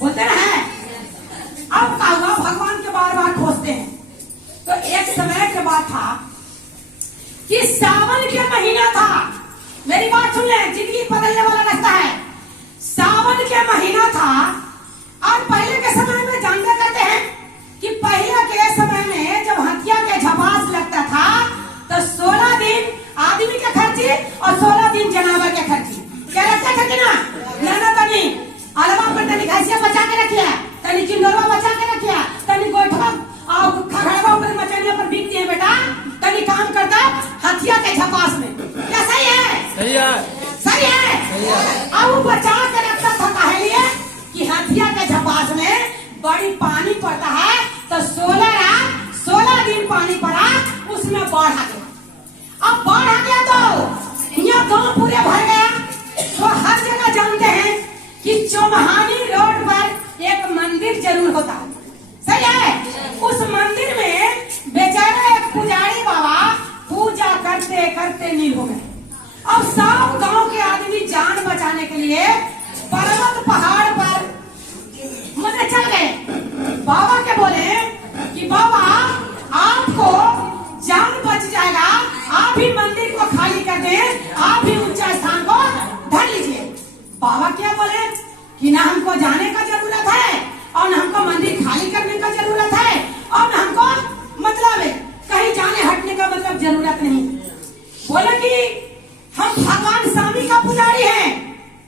बोलते हैं। अब का हुआ भगवान के बार बार खोजते हैं। तो एक समय के बाद था कि सावन के महीना था। मेरी बात सुन ले, जिंदगी बदलने वाला रास्ता है। सावन के महीना था और पहले के समय में जानते करते हैं कि पहले के समय में जब हथिया के झपास लगता था तो 16 दिन आदमी के खर्ची और 16 दिन जनावर के खर्ची क्या रखते थे कि ना तनी अलवा पर तनी घासिया बचा के रखिया, तनी चिंदरवा बचा के रखिया, तनी गोठवा और खगड़वा पर मचलिया पर बिकती है बेटा, तनी काम करता हथिया के झपास में। क्या सही है? सही है, सही है, सही है। अब बचा के रखता था काहे लिए कि हथिया के झपास में बड़ी पानी पड़ता है तो 16 दिन पानी पड़ा, उसमें बाढ़ आ गया। अब बाढ़ आ गया तो यहाँ गांव पूरे भर गया। तो हर जगह जानते हैं कि चौमहानी रोड पर एक मंदिर जरूर होता है। सही है? उस मंदिर में बेचारा एक पुजारी बाबा पूजा करते करते नील हो गए। अब सब गांव के आदमी जान बचाने के लिए पर्वत पहाड़ पर मने चल गए। बाबा के बोले कि बाबा आपको जान बच जाएगा, आप ही मंदिर को खाली कर दें, आप ही ऊंचा स्थान को धर लीजिए। बाबा क्या बोले कि ना हमको जाने का जरूरत है और न हमको मंदिर खाली करने का जरूरत है और न हमको मतलब कहीं जाने हटने का मतलब जरूरत नहीं। बोले कि हम भगवान स्वामी का पुजारी हैं,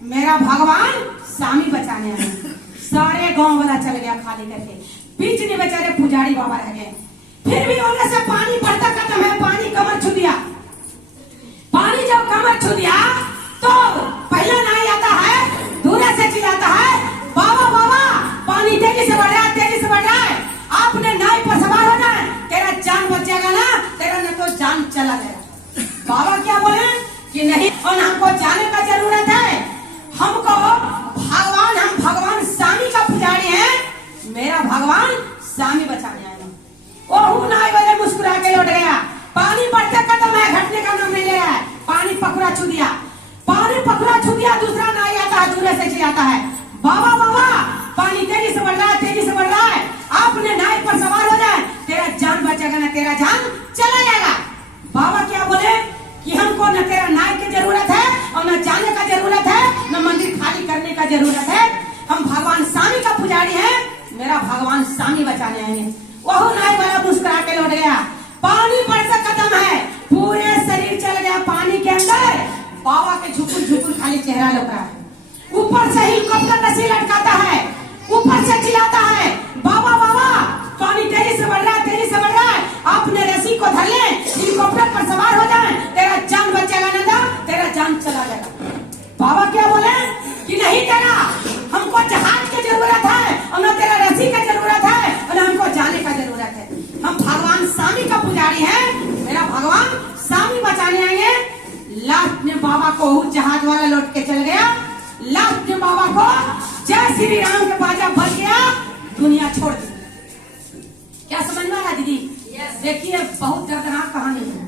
मेरा भगवान स्वामी बचाने आए। सारे गांव वाला चल गया खाली करके, बीच में बेचारे पुजारी बाबा रह गए। फिर भी उन्हें से पानी पड़ता खत्म है, पानी कमर छू दिया। पानी जब कमर छू दिया तो पहला नाई आता है, दूर से चिल्लाता है बाबा बाबा पानी तेजी से बढ़ रहा है, तेजी से बढ़ रहा है, आपने नाई पर सवार हो जाए, तेरा जान बच जाएगा ना, तेरा न तो जान चला जाएगा। बाबा क्या बोले कि नहीं, और हमको जाने का जरूरत है, हमको भगवान, हम भगवान स्वामी का पुजारी हैं, मेरा भगवान स्वामी बचाने आए। ओह नाई वाले मुस्कुरा के लौट गया। पानी बढ़ते खत्म है, घटने का नाम नहीं ले रहा है। पानी पकड़ा छू दिया, पानी पकड़ा छू दिया। दूसरा नाई आता है, दूर से चिल्लाता है बाबा बाबा पानी तेजी से बढ़ रहा है, तेजी से बढ़ रहा है, आपने नाई पर सवार हो जाए, तेरा जान बचेगा ना, तेरा जान चला जाएगा। बाबा क्या बोले कि हमको न तेरा नाई की जरूरत है और न जाने का जरूरत है, न मंदिर खाली करने का जरूरत है, हम भगवान स्वामी का पुजारी हैं, मेरा भगवान स्वामी बचाने आएंगे। वह नाई वाला मुस्कुरा के लौट गया। पानी बढ़ता खत्म है, पूरे शरीर चल गया पानी के अंदर। बाबा के झुकुर झुकुर खाली चेहरा लग रहा है। ऊपर से हेलीकॉप्टर रस्सी लटकाता है, ऊपर से चिल्लाता है बाबा बाबा पानी तेजी से बढ़ रहा है, तेजी से बढ़ रहा है, आपने रस्सी को धर ले, हेलीकॉप्टर पर सवार हो जाए, तेरा जान बचेगा नंदा, तेरा जान चला जाएगा। बाबा क्या बोले कि नहीं, तेरा हमको जहाज की जरूरत है और न तेरा रस्सी की जरूरत है और न हमको जाने का जरूरत है, हम भगवान स्वामी का पुजारी हैं, मेरा भगवान स्वामी बचाने आएंगे। लास्ट में बाबा को जहाज वाला लौट के चल गया। लास्ट में बाबा को जय श्री राम के बाजा बज गया, दुनिया छोड़ दी। क्या समझ में आया दीदी? देखिए बहुत दर्दनाक कहानी है।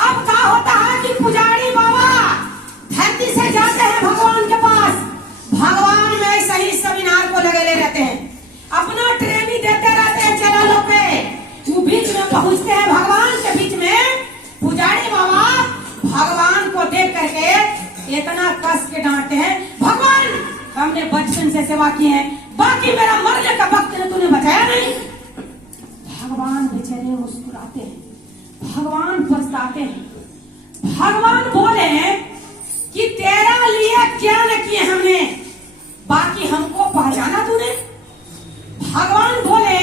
अब क्या होता है कि पुजारी बाबा धरती से जाते हैं भगवान के पास, भगवान में सही सेमिनार को लगे रहते हैं, अपना ट्रेनिंग देते रहते हैं चला लो पे। वो बीच में पहुंचते हैं भगवान के बीच में। पुजारी बाबा भगवान को देख करके इतना कस के डांटते हैं, भगवान हमने बचपन से सेवा की है, बाकी मेरा मरने का वक्त ने तूने बचाया नहीं। भगवान बेचारे मुस्कुराते हैं, भगवान पछताते हैं। भगवान बोले कि तेरा लिए क्या न किए हमने, बाकी हमको पहचाना तूने। भगवान बोले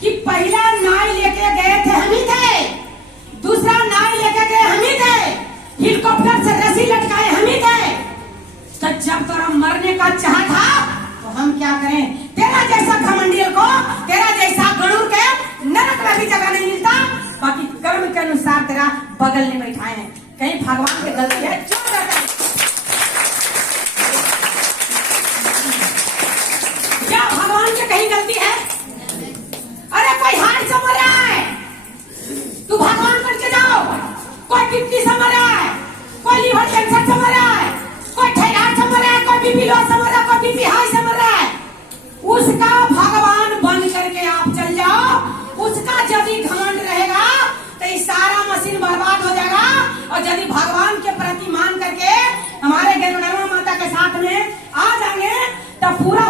कि पहला नाई लेके गए थे हम ही थे, दूसरा नाई लेके गए हम ही थे, हेलीकॉप्टर से रस्सी लटकाए हम ही थे। तो जब तोरा मरने का चाह था तो हम क्या करें? तेरा जैसा घमंडियल को, तेरा जैसा गणुर के नरक में भी जगह नहीं मिलता, बाकी कर्म के अनुसार तेरा बगल में बैठाए हैं। कहीं भगवान की गलती है? चुप रहता है। क्या भगवान की कहीं गलती है? अरे कोई हार समझ रहा है, तू भगवान करके जा किडनी से मर रहा है, कोई लीवर कैंसर से मर रहा है, कोई थायराइड से मर रहा है, कोई बीपी लो से मर रहा है, कोई बीपी हाई से मर रहा है। उसका भगवान बन करके आप चल जाओ। उसका यदि घमंड रहेगा तो ये सारा मशीन बर्बाद हो जाएगा। और यदि भगवान के प्रति मान करके हमारे गरुड़वा माता के साथ में आ जाएंगे तो पूरा